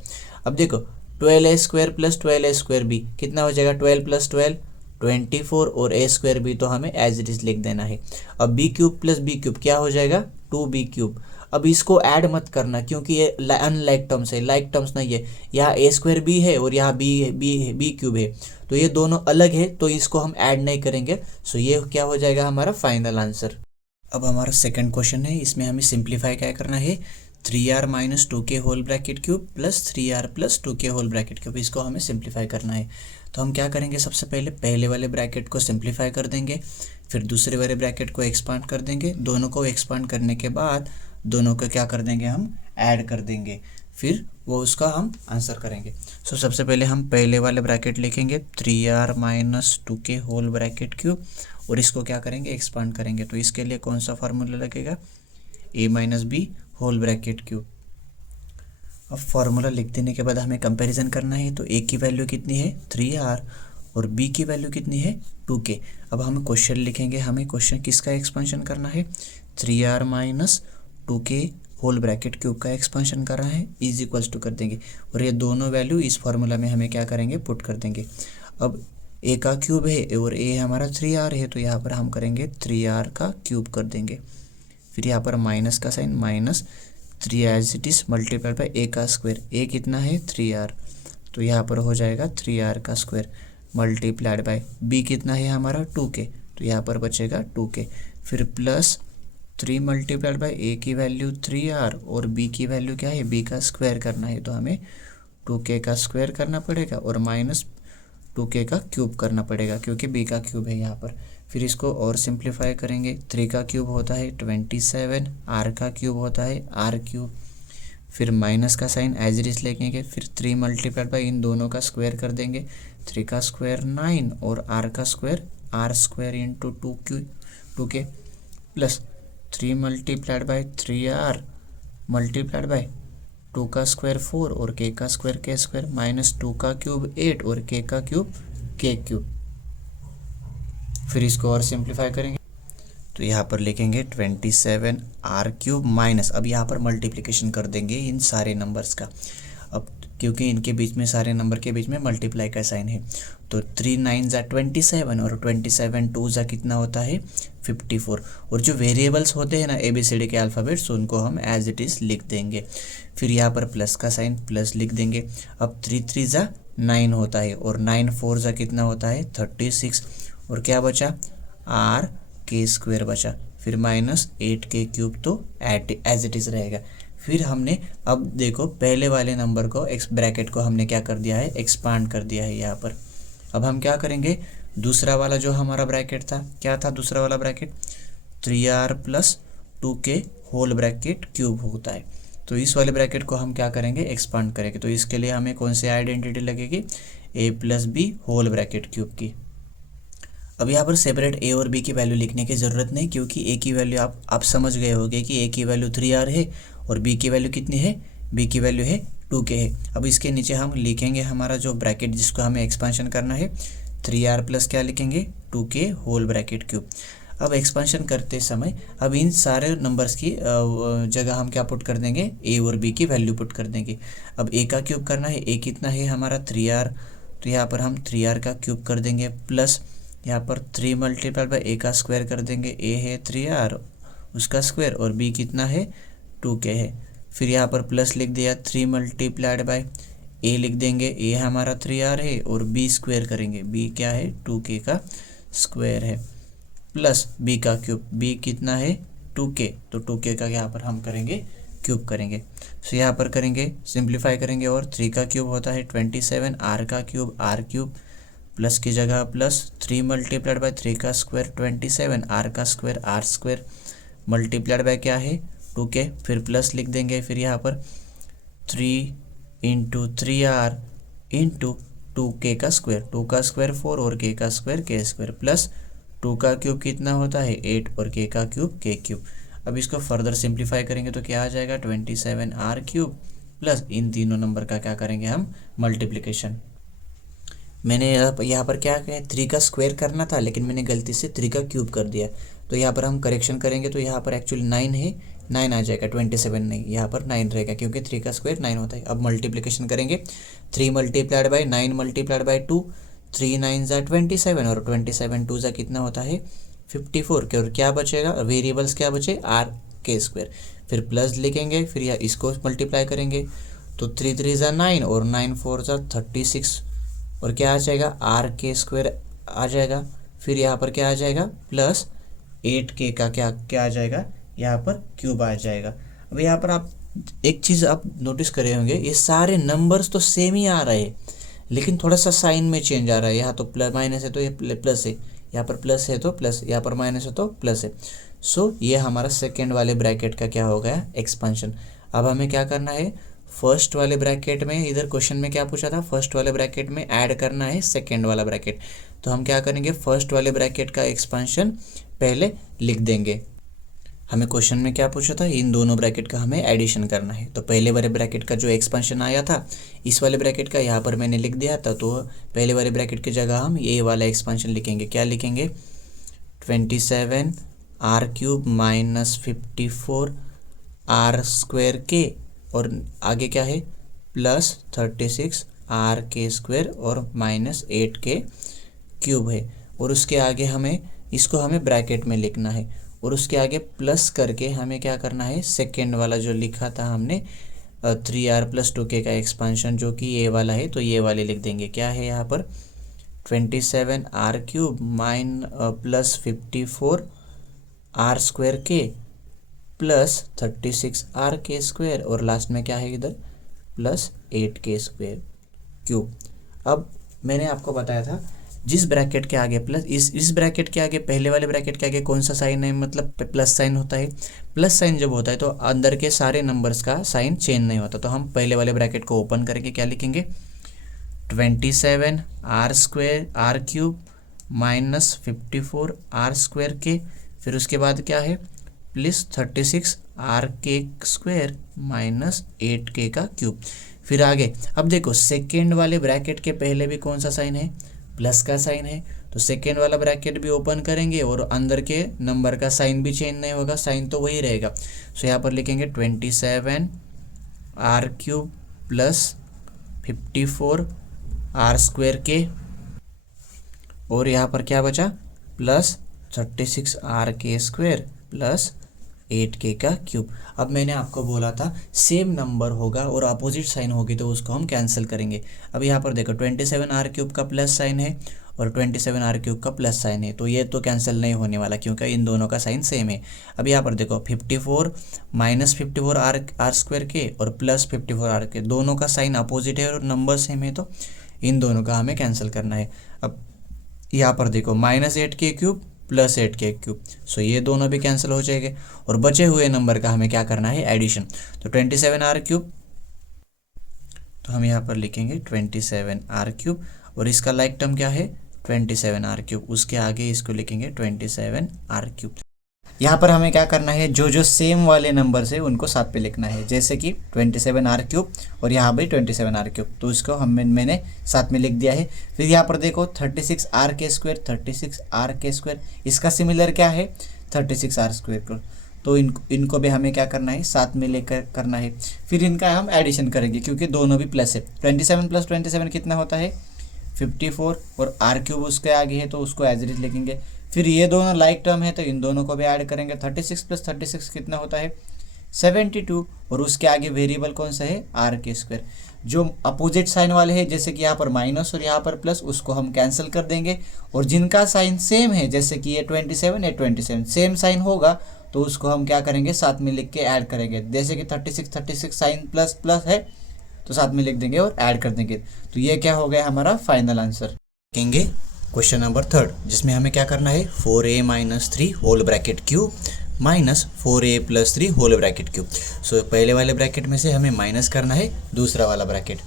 अब देखो 12a² प्लस 12a² बी कितना हो जाएगा, 12 प्लस 12 24, और a² भी तो हमें एज इट इज लिख देना है। अब b³ प्लस b³ क्या हो जाएगा, 2b³। अब इसको ऐड मत करना क्योंकि ये अनलाइक टर्म्स है, लाइक टर्म्स नहीं है। यहाँ a² भी है और यहाँ b³ है, तो ये दोनों अलग है तो इसको हम ऐड नहीं करेंगे। सो ये क्या हो जाएगा, हमारा फाइनल आंसर। अब हमारा सेकंड क्वेश्चन है, इसमें हमें सिंप्लीफाई क्या करना है, 3r minus 2k whole bracket cube plus 3r plus 2k whole bracket cube, इसको हमें सिंप्लीफाई करना है। तो हम क्या करेंगे, सबसे पहले वाले ब्रैकेट को सिंप्लीफाई कर देंगे, फिर दूसरे वाले ब्रैकेट को एक्सपांड कर देंगे। दोनों को एक्सपांड करने के बाद दोनों को क्या कर देंगे, हम ऐड कर देंगे, फिर वो उसका हम आंसर करेंगे। सो सबसे पहले हम पहले वाले ब्रैकेट लिखेंगे 3r minus 2k whole bracket cube, और इसको क्या करेंगे, एक्सपांड करेंगे। तो इसके लिए कौन सा फार्मूला लगेगा, a minus B whole bracket cube. अब फार्मूला लिख देने के बाद हमें कंपैरिजन करना है। तो a की वैल्यू कितनी है, 3r, और b की वैल्यू कितनी है, 2k। अब हम क्वेश्चन लिखेंगे, हमें क्वेश्चन किसका एक्सपेंशन करना है, 3r minus 2k whole bracket cube का एक्सपेंशन कर रहा है, इज इक्वल्स टू कर देंगे, और ये दोनों वैल्यू इस फार्मूला में हमें क्या करेंगे, पुट कर देंगे। अब a का क्यूब है और a हमारा 3r है, तो यहाँ पर हम करेंगे 3r का क्यूब कर देंगे, फिर यहाँ पर माइनस का sign, minus 3 as it is multiply by a का स्क्वायर। a कितना है, 3r, तो यहाँ पर हो जाएगा 3r का स्क्वायर मल्टीप्लाइड बाय b कितना है हमारा, 2k, तो यहाँ पर बचेगा 2k, फिर प्लस 3 मल्टीप्लाइड बाय a की वैल्यू 3r और b की वैल्यू क्या है, b का स्क्वायर करना है, तो हमें 2k का स्क्वायर करना पड़ेगा और माइनस 2k का क्यूब करना पड़ेगा क्योंकि b का क्यूब है यहाँ पर। फिर इसको और सिंप्लीफाई करेंगे, 3 का क्यूब होता है 27, r का क्यूब होता है r क्यूब, फिर माइनस का साइन एज इट इज लिखेंगे, फिर 3 मल्टीप्लाइड बाई इन दोनों का स्क्वायर कर देंगे, 3 का स्क्वायर 9 और r का square r square into 2k plus 3 multiplied by 3r multiplied by 2 का स्क्वायर 4 और k का स्क्वायर k स्क्वायर माइनस 2 का क्यूब 8 और k का क्यूब k क्यूब। फिर इसको और सिंप्लीफाई करेंगे, तो यहाँ पर लिखेंगे 27r³ माइनस, अब यहाँ पर मल्टीप्लिकेशन कर देंगे इन सारे नंबर्स का। अब क्योंकि इनके बीच में, सारे नंबर के बीच में मल्टीप्लाई का साइन है, तो 3 9 ज़ा 27 और 27 2 ज़ा कितना होता है, 54। और जो वेरिएबल्स होते हैं ना ABCD के अल्फ़ाबेट्स, उनको हम एज इट इज़ लिख देंगे। फिर यहाँ पर प्लस का साइन, प्लस लिख देंगे। अब 3 3 ज़ा 9 होता है और 9 4 ज़ा कितना होता है, 36, और क्या बचा, r k स्क्वायर बचा, फिर माइनस 8k क्यूब, तो एज इट इज़ रहेगा। फिर हमने अब देखो पहले वाले नंबर को ब्रैकेट को हमने क्या कर दिया है, एक्सपांड कर दिया है यहाँ पर। अब हम क्या करेंगे, दूसरा वाला जो हमारा ब्रैकेट था, क्या था दूसरा वाला bracket, 3r plus 2k whole bracket cube होता है, तो इस वाले ब्रैकेट को हम क्या करेंगे, एक्सपांड करेंगे। तो इसके लिए हमें कौन सी आइडेंटिटी लगेगी, a plus B whole bracket cube की। अब यहाँ पर सेपरेट a और b की वैल्यू लिखने की ज़रूरत नहीं, क्योंकि a की वैल्यू आप समझ गए होंगे कि a की वैल्यू 3r है और b की वैल्यू कितनी है, b की वैल्यू है 2k है। अब इसके नीचे हम लिखेंगे हमारा जो ब्रैकेट जिसको हमें एक्सपांशन करना है, 3r प्लस क्या लिखेंगे, 2k होल ब्रैकेट क्यूब। अब एक्सपांशन करते समय अब इन सारे नंबर्स की जगह हम क्या पुट कर देंगे, a और b की वैल्यू पुट कर देंगे। अब a का क्यूब करना है, a कितना है हमारा 3r, तो यहाँ पर हम 3r का क्यूब कर देंगे, प्लस यहाँ पर 3 मल्टीप्लाई बाई a का स्क्वायर कर देंगे, a है 3r उसका स्क्वायर और b कितना है, 2k है। फिर यहाँ पर प्लस लिख दिया, 3 मल्टीप्लाइड बाई a लिख देंगे, a हमारा 3r है और b स्क्वायर करेंगे, b क्या है, 2k का स्क्वायर है, प्लस b का क्यूब, b कितना है, 2k, तो 2k का यहाँ पर हम करेंगे क्यूब करेंगे। तो यहाँ पर करेंगे सिंप्लीफाई करेंगे, और 3 का क्यूब होता है 27, r का क्यूब r क्यूब, प्लस की जगह प्लस, 3 मल्टीप्लाइड बाय 3 का स्क्वायर 27, आर का square R square multiplied by क्या है 2k, फिर प्लस लिख देंगे। फिर यहाँ पर 3 इंटू 3r इंटू 2k का स्क्वायर, 2 का स्क्वायर 4 और k का स्क्वायर k स्क्वायर, प्लस 2 का क्यूब कितना होता है 8 और k का क्यूब k क्यूब। अब इसको फर्दर सिंप्लीफाई करेंगे तो क्या आ जाएगा 27r क्यूब प्लस इन तीनों नंबर का क्या करेंगे हम मल्टीप्लिकेशन। मैंने यहाँ पर क्या कहें 3 का स्क्वायर करना था, लेकिन मैंने गलती से 3 का क्यूब कर दिया, तो यहाँ पर हम करेक्शन करेंगे तो यहाँ पर एक्चुअली 9 है, 9 आ जाएगा, 27 नहीं, यहाँ पर 9 रहेगा क्योंकि 3 का स्क्वायर 9 होता है। अब मल्टीप्लिकेशन करेंगे 3 मल्टीप्लाइड बाई 9 मल्टीप्लाइड बाई 2, 3 9 ज़ा 27 और 27 2 ज़ा कितना होता है 54 के, और क्या बचेगा वेरिएबल्स क्या बचे आर के स्क्वायर, फिर प्लस लिखेंगे, फिर या इसको मल्टीप्लाई करेंगे तो 3 3 ज़ा 9 और 9 4 ज़ा 36 और क्या आ जाएगा आर के स्क्वायर आ जाएगा, फिर यहाँ पर क्या आ जाएगा प्लस 8k का क्या क्या आ जाएगा यहाँ पर क्यूब आ जाएगा। अब यहाँ पर आप एक चीज़ आप नोटिस करे होंगे, ये सारे नंबर्स तो सेम ही आ रहे हैं, लेकिन थोड़ा सा साइन में चेंज आ रहा है। यहाँ तो प्लस माइनस है तो ये प्लस है, यहाँ पर प्लस है तो प्लस, यहाँ पर माइनस है तो प्लस है। सो ये हमारा सेकेंड वाले ब्रैकेट का क्या हो गया एक्सपेंशन। अब हमें क्या करना है फर्स्ट वाले ब्रैकेट में, इधर क्वेश्चन में क्या पूछा था फर्स्ट वाले ब्रैकेट में ऐड करना है सेकेंड वाला ब्रैकेट, तो हम क्या करेंगे फर्स्ट वाले ब्रैकेट का एक्सपेंशन पहले लिख देंगे। हमें क्वेश्चन में क्या पूछा था इन दोनों ब्रैकेट का हमें एडिशन करना है, तो पहले वाले ब्रैकेट का जो एक्सपेंशन आया था इस वाले ब्रैकेट का यहाँ पर मैंने लिख दिया था, तो पहले वाले ब्रैकेट की जगह हम ये वाला एक्सपेंशन लिखेंगे। क्या लिखेंगे 27 R cube minus 54 R square K, और आगे क्या है प्लस 36 आर के स्क्वायर और माइनस 8k क्यूब है, और उसके आगे हमें इसको हमें ब्रैकेट में लिखना है, और उसके आगे प्लस करके हमें क्या करना है सेकेंड वाला जो लिखा था हमने 3r प्लस 2k का एक्सपेंशन जो कि ये वाला है, तो ये वाले लिख देंगे। क्या है यहाँ पर 27 R cube plus 54 R square K plus 36 R K square, और लास्ट में क्या है इधर प्लस 8k स्क्वायर क्यूब। अब मैंने आपको बताया था जिस ब्रैकेट के आगे प्लस, इस ब्रैकेट के आगे पहले वाले ब्रैकेट के आगे कौन सा साइन है, मतलब प्लस साइन होता है। प्लस साइन जब होता है तो अंदर के सारे नंबर्स का साइन चेंज नहीं होता, तो हम पहले वाले ब्रैकेट को ओपन करके क्या लिखेंगे 27 R square R cube minus 54 R square K, फिर उसके बाद क्या है plus 36 R K square minus 8k का क्यूब। फिर आगे अब देखो सेकेंड वाले ब्रैकेट के पहले भी कौन सा साइन है प्लस का साइन है, तो सेकेंड वाला ब्रैकेट भी ओपन करेंगे और अंदर के नंबर का साइन भी चेंज नहीं होगा, साइन तो वही रहेगा। सो यहाँ पर लिखेंगे 27 R cube plus 54 R square K, और यहाँ पर क्या बचा plus 36 R K square plus 8k का क्यूब। अब मैंने आपको बोला था सेम नंबर होगा और अपोजिट साइन होगी तो उसको हम कैंसिल करेंगे। अब यहाँ पर देखो 27 आर क्यूब का प्लस साइन है और 27 आर क्यूब का प्लस साइन है, तो ये तो कैंसिल नहीं होने वाला क्योंकि इन दोनों का साइन सेम है। अब यहाँ पर देखो 54 माइनस 54 आर स्क्वायर के और प्लस 54 आर के, दोनों का साइन अपोजिट है और नंबर सेम है, तो इन दोनों का हमें कैंसिल करना है। अब यहाँ पर देखो minus 8k cube plus 8k cube, so ये दोनों भी कैंसिल हो जाएंगे और बचे हुए नंबर का हमें क्या करना है एडिशन। तो 27 आर क्यूब, तो हम यहाँ पर लिखेंगे 27 आर क्यूब और इसका लाइक टर्म क्या है 27 आर क्यूब, उसके आगे इसको लिखेंगे 27 आर क्यूब। यहाँ पर हमें क्या करना है जो जो सेम वाले नंबर है उनको साथ पे लिखना है, जैसे कि 27 आर क्यूब और यहाँ भी 27 आर क्यूब, तो इसको मैंने साथ में लिख दिया है। फिर यहाँ पर देखो 36 R K square 36 R K square, इसका सिमिलर क्या है 36 आर स्क्वायर को, तो इनको भी हमें क्या करना है साथ में लेकर करना है। फिर इनका हम एडिशन करेंगे क्योंकि दोनों भी प्लस है। 27 प्लस 27 कितना होता है 54 और आर क्यूब उसके आगे है तो उसको एज इट इज लिखेंगे। फिर ये दोनों लाइक टर्म है तो इन दोनों को भी ऐड करेंगे। 36 प्लस 36 कितना होता है 72 और उसके आगे वेरिएबल कौन सा है आर के स्क्वायर। जो अपोजिट साइन वाले हैं जैसे कि यहाँ पर माइनस और यहाँ पर प्लस, उसको हम कैंसिल कर देंगे, और जिनका साइन सेम है जैसे कि ये 27 ये 27 सेम साइन होगा तो उसको हम क्या करेंगे साथ में लिख के ऐड करेंगे। जैसे कि 36 साइन प्लस प्लस है तो साथ में लिख देंगे और ऐड कर देंगे। तो ये क्या हो गया हमारा फाइनल आंसर। देखेंगे क्वेश्चन नंबर 3 जिसमें हमें क्या करना है 4a minus 3 whole bracket cube minus 4a plus 3 whole bracket cube. So पहले वाले ब्रैकेट में से हमें माइनस करना है दूसरा वाला ब्रैकेट।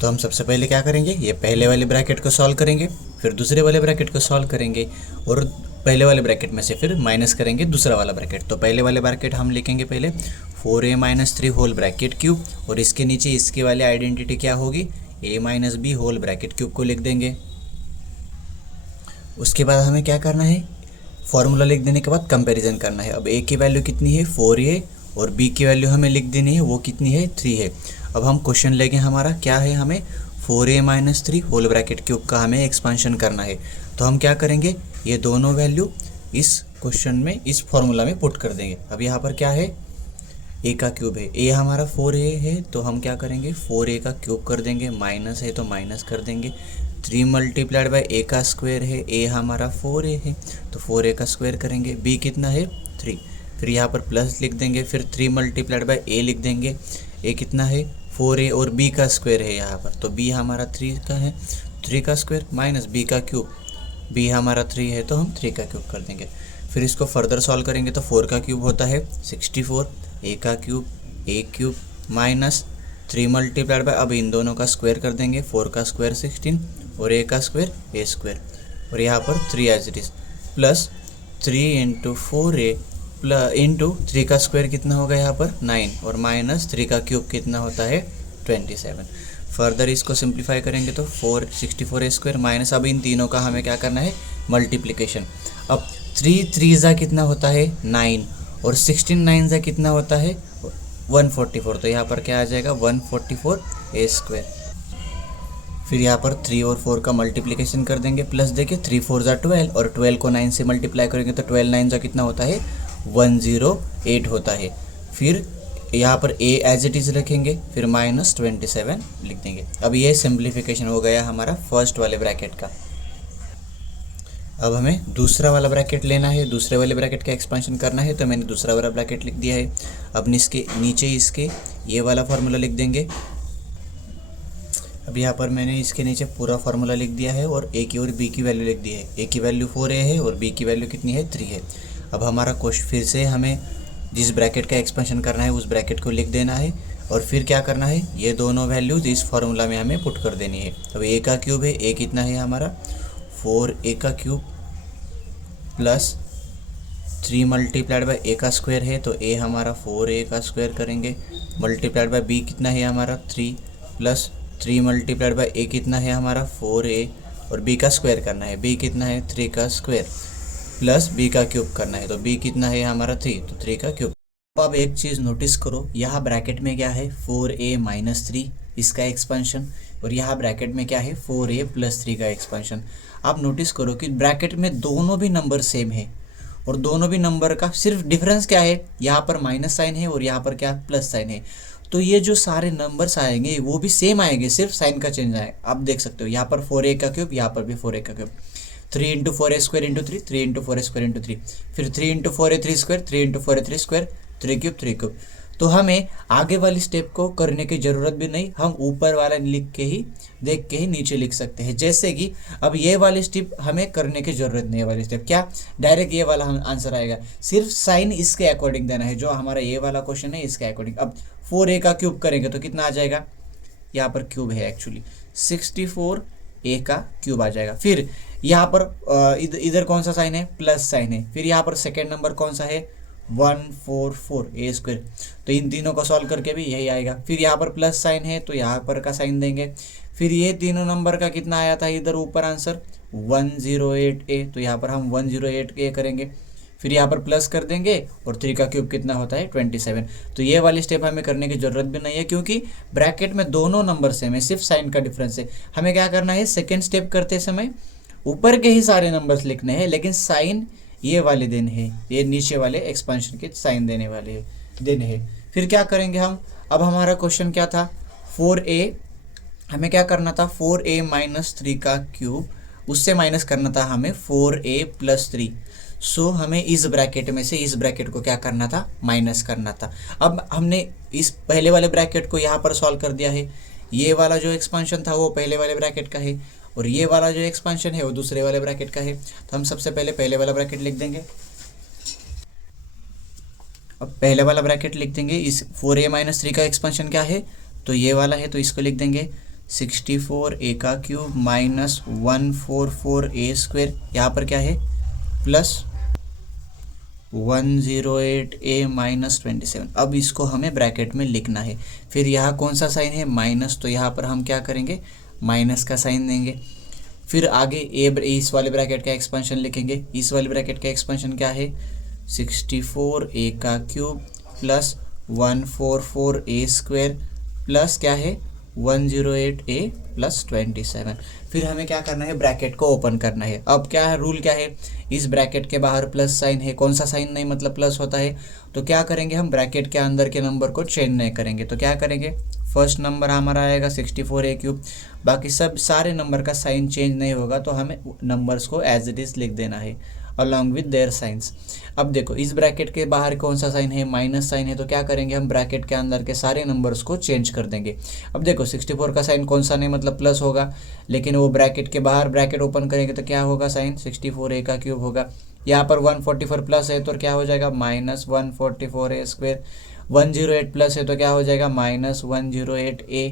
तो हम सबसे पहले क्या करेंगे, ये पहले वाले ब्रैकेट को सॉल्व करेंगे, फिर दूसरे वाले ब्रैकेट को सॉल्व करेंगे और पहले वाले ब्रैकेट में से फिर माइनस करेंगे दूसरा वाला ब्रैकेट। तो पहले वाले ब्रैकेट हम लिखेंगे पहले 4a minus 3 whole bracket cube और इसके नीचे इसके वाली आइडेंटिटी क्या होगी, a minus B whole bracket cube को लिख देंगे। उसके बाद हमें क्या करना है, फॉर्मूला लिख देने के बाद कंपैरिजन करना है। अब a की वैल्यू कितनी है 4a और b की वैल्यू हमें लिख देनी है, वो कितनी है 3 है। अब हम क्वेश्चन लेंगे, हमारा क्या है, हमें 4a minus 3 whole bracket cube का हमें एक्सपांशन करना है। तो हम क्या करेंगे, ये दोनों वैल्यू इस क्वेश्चन में इस फॉर्मूला में पुट कर देंगे। अब यहाँ पर क्या है, a का क्यूब है, a हमारा 4a है तो हम क्या करेंगे 4a का क्यूब कर देंगे, माइनस है तो माइनस कर देंगे। 3 मल्टीप्लाइड बाई a का स्क्वायर है, a हमारा 4a है तो 4a का स्क्वायर करेंगे। b कितना है 3, फिर यहाँ पर प्लस लिख देंगे, फिर 3 मल्टीप्लाइड बाई a लिख देंगे। a कितना है 4a और b का स्क्वायर है यहाँ पर, तो b हमारा 3 का है, 3 का स्क्वायर माइनस b का क्यूब, b हमारा 3 है तो हम 3 का क्यूब कर देंगे। फिर इसको फर्दर सॉल्व करेंगे तो 4 का क्यूब होता है 64, a का cube a cube minus 3 multiplied bye, अब इन दोनों का स्क्वायर कर देंगे, 4 का स्क्वायर 16 और a का स्क्वायर a स्क्वायर और यहाँ पर 3 as it is plus 3 into 4a plus into 3 का स्क्वायर कितना होगा यहाँ पर 9 और माइनस 3 का क्यूब कितना होता है 27। फर्दर इसको सिंप्लीफाई करेंगे तो 64a स्क्वायर माइनस, अब इन तीनों का हमें क्या करना है मल्टीप्लिकेशन। अब 3 ज़ा कितना होता है 9 और 16 9 ज़ा कितना होता है 144, तो यहाँ पर क्या आ जाएगा 144a स्क्वायर। फिर यहाँ पर 3 और 4 का मल्टीप्लिकेशन कर देंगे, प्लस देखिए 3 4 ज़ा 12 और 12 को 9 से मल्टीप्लाई करेंगे तो 12 9 ज़ा कितना होता है 108 होता है। फिर यहाँ पर a एज इट इज़ रखेंगे, फिर माइनस 27 लिख देंगे। अब ये सिंप्लीफिकेशन हो गया हमारा फर्स्ट वाले ब्रैकेट का। अब हमें दूसरा वाला ब्रैकेट लेना है, दूसरे वाले ब्रैकेट का एक्सपेंशन करना है, तो मैंने दूसरा वाला ब्रैकेट लिख दिया है। अब इसके नीचे इसके ये वाला फार्मूला लिख देंगे। अब यहाँ पर मैंने इसके नीचे पूरा फार्मूला लिख दिया है और a की और b की वैल्यू लिख दी है। a की वैल्यू 4a है और b की वैल्यू कितनी है 3 है। अब हमारा क्वेश्चन फिर से हमें जिस ब्रैकेट का एक्सपेंशन करना है उस ब्रैकेट को लिख देना है और फिर क्या करना है, ये दोनों वैल्यूज इस फार्मूला में हमें पुट कर देनी है। अब a का क्यूब है, a कितना है हमारा 4a का cube plus 3 multiplied by a का स्क्वायर है तो a हमारा 4a का स्क्वायर करेंगे, मल्टीप्लाइड बाई b कितना है हमारा 3 प्लस 3 मल्टीप्लाइड बाई a कितना है हमारा 4a और b का स्क्वायर करना है, b कितना है 3 का स्क्वायर प्लस b का क्यूब करना है, तो b कितना है हमारा 3 तो 3 का क्यूब। अब आप एक चीज़ नोटिस करो, यहाँ ब्रैकेट में क्या है 4a माइनस 3 इसका एक्सपेंशन और यहाँ ब्रैकेट में क्या है 4a प्लस 3 का एक्सपेंशन। आप नोटिस करो कि ब्रैकेट में दोनों भी नंबर सेम है और दोनों भी नंबर का सिर्फ डिफरेंस क्या है, यहाँ पर माइनस साइन है और यहाँ पर क्या प्लस साइन है। तो ये जो सारे नंबर्स आएंगे वो भी सेम आएंगे, सिर्फ साइन का चेंज आएगा। आप देख सकते हो यहाँ पर 4a का क्यूब, यहाँ पर भी 4a का cube, 3 into 4a square into 3, 3 into 4a square into 3, फिर 3 into 4a 3 square, 3 into 4a 3 square, 3 cube 3 cube. तो हमें आगे वाली स्टेप को करने की ज़रूरत भी नहीं, हम ऊपर वाला लिख के ही देख के ही नीचे लिख सकते हैं। जैसे कि अब ये वाली स्टेप हमें करने की ज़रूरत नहीं है, वाली स्टेप क्या डायरेक्ट ये वाला हम आंसर आएगा, सिर्फ साइन इसके अकॉर्डिंग देना है, जो हमारा ये वाला क्वेश्चन है इसके अकॉर्डिंग। अब 4a का क्यूब करेंगे तो कितना आ जाएगा, यहाँ पर क्यूब है एक्चुअली 64a का क्यूब आ जाएगा। फिर यहाँ पर इधर कौन सा साइन है प्लस साइन है, फिर यहाँ पर सेकेंड नंबर कौन सा है 144a स्क्वायर, तो इन तीनों को सॉल्व करके भी यही आएगा। फिर यहाँ पर प्लस साइन है तो यहाँ पर का साइन देंगे, फिर ये तीनों नंबर का कितना आया था इधर ऊपर आंसर 108a, तो यहाँ पर हम 108a करेंगे, फिर यहाँ पर प्लस कर देंगे और 3 का क्यूब कितना होता है 27। तो ये वाली स्टेप हमें करने की ज़रूरत भी नहीं है क्योंकि ब्रैकेट में दोनों नंबर सेम है, सिर्फ साइन का डिफरेंस है। हमें क्या करना है, सेकेंड स्टेप करते समय ऊपर के ही सारे नंबर्स लिखने हैं, लेकिन साइन ये वाले देने हैं, ये नीचे वाले एक्सपेंशन के साइन देने वाले देने हैं। फिर क्या करेंगे हम, अब हमारा क्वेश्चन क्या था 4a, हमें क्या करना था 4a माइनस 3 का क्यूब, उससे माइनस करना था हमें 4a प्लस 3। सो हमें इस ब्रैकेट में से इस ब्रैकेट को क्या करना था माइनस करना था। अब हमने इस पहले वाले ब्रैकेट को यहाँ पर सॉल्व कर दिया है, ये वाला जो एक्सपेंशन था वो पहले वाले ब्रैकेट का है और ये वाला जो एक्सपांशन है वो दूसरे वाले ब्रैकेट का है। तो हम सबसे पहले वाला ब्रैकेट लिख देंगे। अब पहले वाला ब्रैकेट लिख देंगे। इस 4a-3 का एक्सपांशन क्या है, तो ये वाला है, तो इसको लिख देंगे 64a का क्यूब माइनस 144a², यहाँ पर क्या है प्लस 108a माइनस 27। अब इसको हमें ब्रैकेट में लिखना है। फिर यहाँ कौन सा साइन है, माइनस, तो यहाँ पर हम क्या करेंगे, माइनस का साइन देंगे। फिर आगे इस वाले ब्रैकेट का एक्सपेंशन लिखेंगे। इस वाले ब्रैकेट का एक्सपेंशन क्या है, 64a का क्यूब प्लस 144a² प्लस क्या है 108a प्लस 27। फिर हमें क्या करना है, ब्रैकेट को ओपन करना है। अब क्या है, रूल क्या है, इस ब्रैकेट के बाहर प्लस साइन है, कौन सा साइन नहीं मतलब प्लस होता है, तो क्या करेंगे हम ब्रैकेट के अंदर के नंबर को चेंज नहीं करेंगे। तो क्या करेंगे, फर्स्ट नंबर हमारा आएगा 64a³, बाकी सब सारे नंबर का साइन चेंज नहीं होगा, तो हमें नंबर्स को एज इट इज़ लिख देना है अलॉन्ग विद देयर साइंस। अब देखो इस ब्रैकेट के बाहर कौन सा साइन है, माइनस साइन है, तो क्या करेंगे हम ब्रैकेट के अंदर के सारे नंबर्स को चेंज कर देंगे। अब देखो 64 का साइन कौन सा नहीं मतलब प्लस होगा, लेकिन वो ब्रैकेट के बाहर ब्रैकेट ओपन करेंगे तो क्या होगा, साइन 64a का क्यूब होगा। यहाँ पर 144 प्लस है तो क्या हो जाएगा माइनस 144a²। 108 प्लस है तो क्या हो जाएगा माइनस 108a।